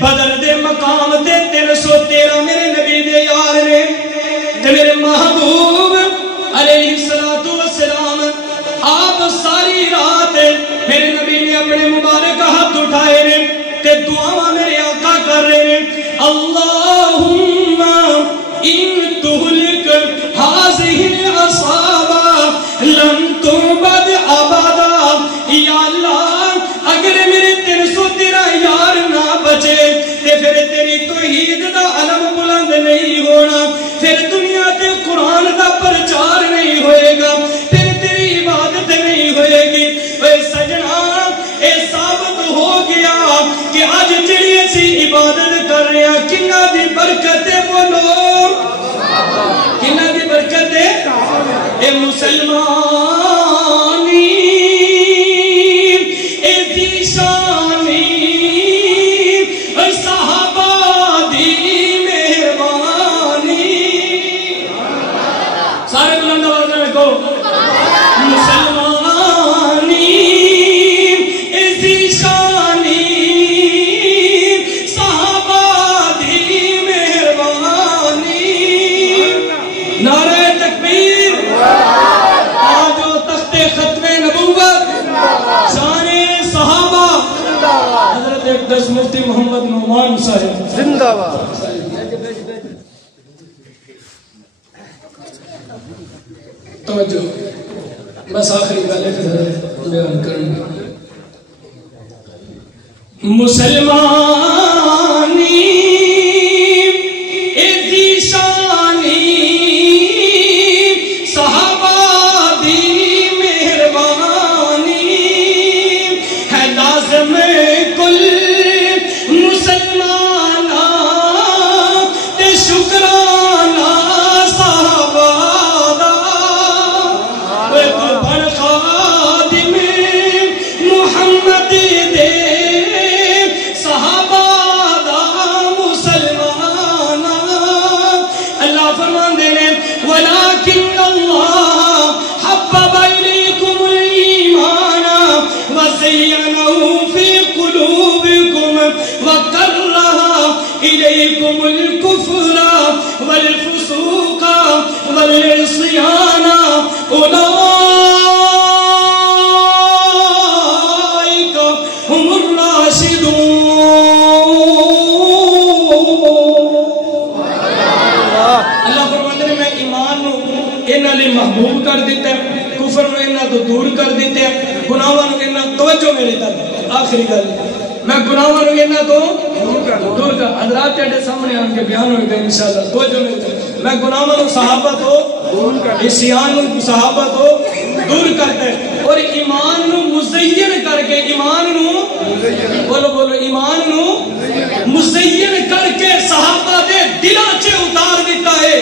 بدر دے مقام تے 313 میرے نبی دے یار نے تے میرے محبوب علیہ السلام آپ ساری رات میرے نبی نے اپنے مبارک ہاتھ اٹھائے نے تے دعا میرے آقا کر رہے ہیں اللہم ان تہلک ہذہ العصابہ لم تعبد ابدا یا اللہ اگر میرے 313 یار نہ بچے تے پھر تیری توحید دا علم بلند نہیں ہونا پھر دنیا تے قرآن دا پرچار نہیں ہوئے گا پھر تیری عبادت نہیں ہوئے گی اے سجنا اے ثابت ہو گیا کہ آج جڑی اسی عبادت کر رہے ہیں کنہ دی برکت ہے بولو کنہ دی برکت ہے اے مسلمانی اے دیشانی اے صحابہ دی مہربانی سارے بلند آواز میں کہو مسلمانی اے دیشانی صحابہ دی مہربانی نعرہ تکبیر آجو تخت ختم نبوت شان صحابہ حضرت اقدس مفتی محمد نعمان صاحب زندہ باد توجہ بس آخری گالے پھر بیان کریں گے مسلمانی اے دیشانی صحابہ دی مہربانی ہے لازم کل مسلمانہ تے شکرانہ صحابہ دا اے تو بڑھ خادم محمد دے صحابہ محبوب کر دیتا ہے، کفر نو انہاں تو دور کر دیتے ہیں، گناہاں نو انہاں توجہ میرے تک آخری گل میں گناہاں نو انہاں تو دور کر حضرات تیرے سامنے آن کے بیان ہوئے گا انشاءاللہ توجہ میرے تک میں گناہاں نو صحابہ تو عصیان نو صحابہ تو دور کرتا ہے اور ایمان نو مزین کر کے ایمان نو بولو ایمان نو مزین کر کے صحابہ دے دلاں چے اتار دیتا ہے۔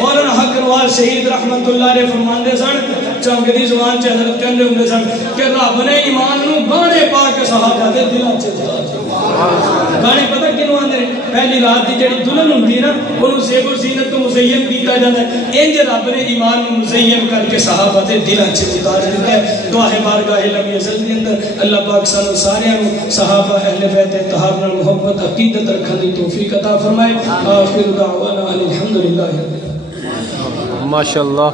مولانا حق نواز شہید رحمت اللہ علیہ فرماندے سن چنگ دی زبان چ حضرت کہندے ہوندے سن کہ رب نے ایمان نو گانے پا کے صحابہ دے دلاں چ اتار دتا۔ گانے پتہ کینوں آندے نے پہلی رات دی جڑی دلہن ہوندی نا اونوں زیب و زینت تو مزین کیتا جاندا ہے، انج رب نے ایمان نو مزین کر کے صحابہ دے دلاں چ اتار دیتا ہے۔ دعا ہے بارگاہ لم یزل دی اندر اللہ پاک سانو سارے نو صحابہ اہل بیت اتحاد نال محبت عقیدت رکھن دی توفیق عطا فرمائے۔ آخر دعوانا الحمدللہ۔ ماشاءاللہ۔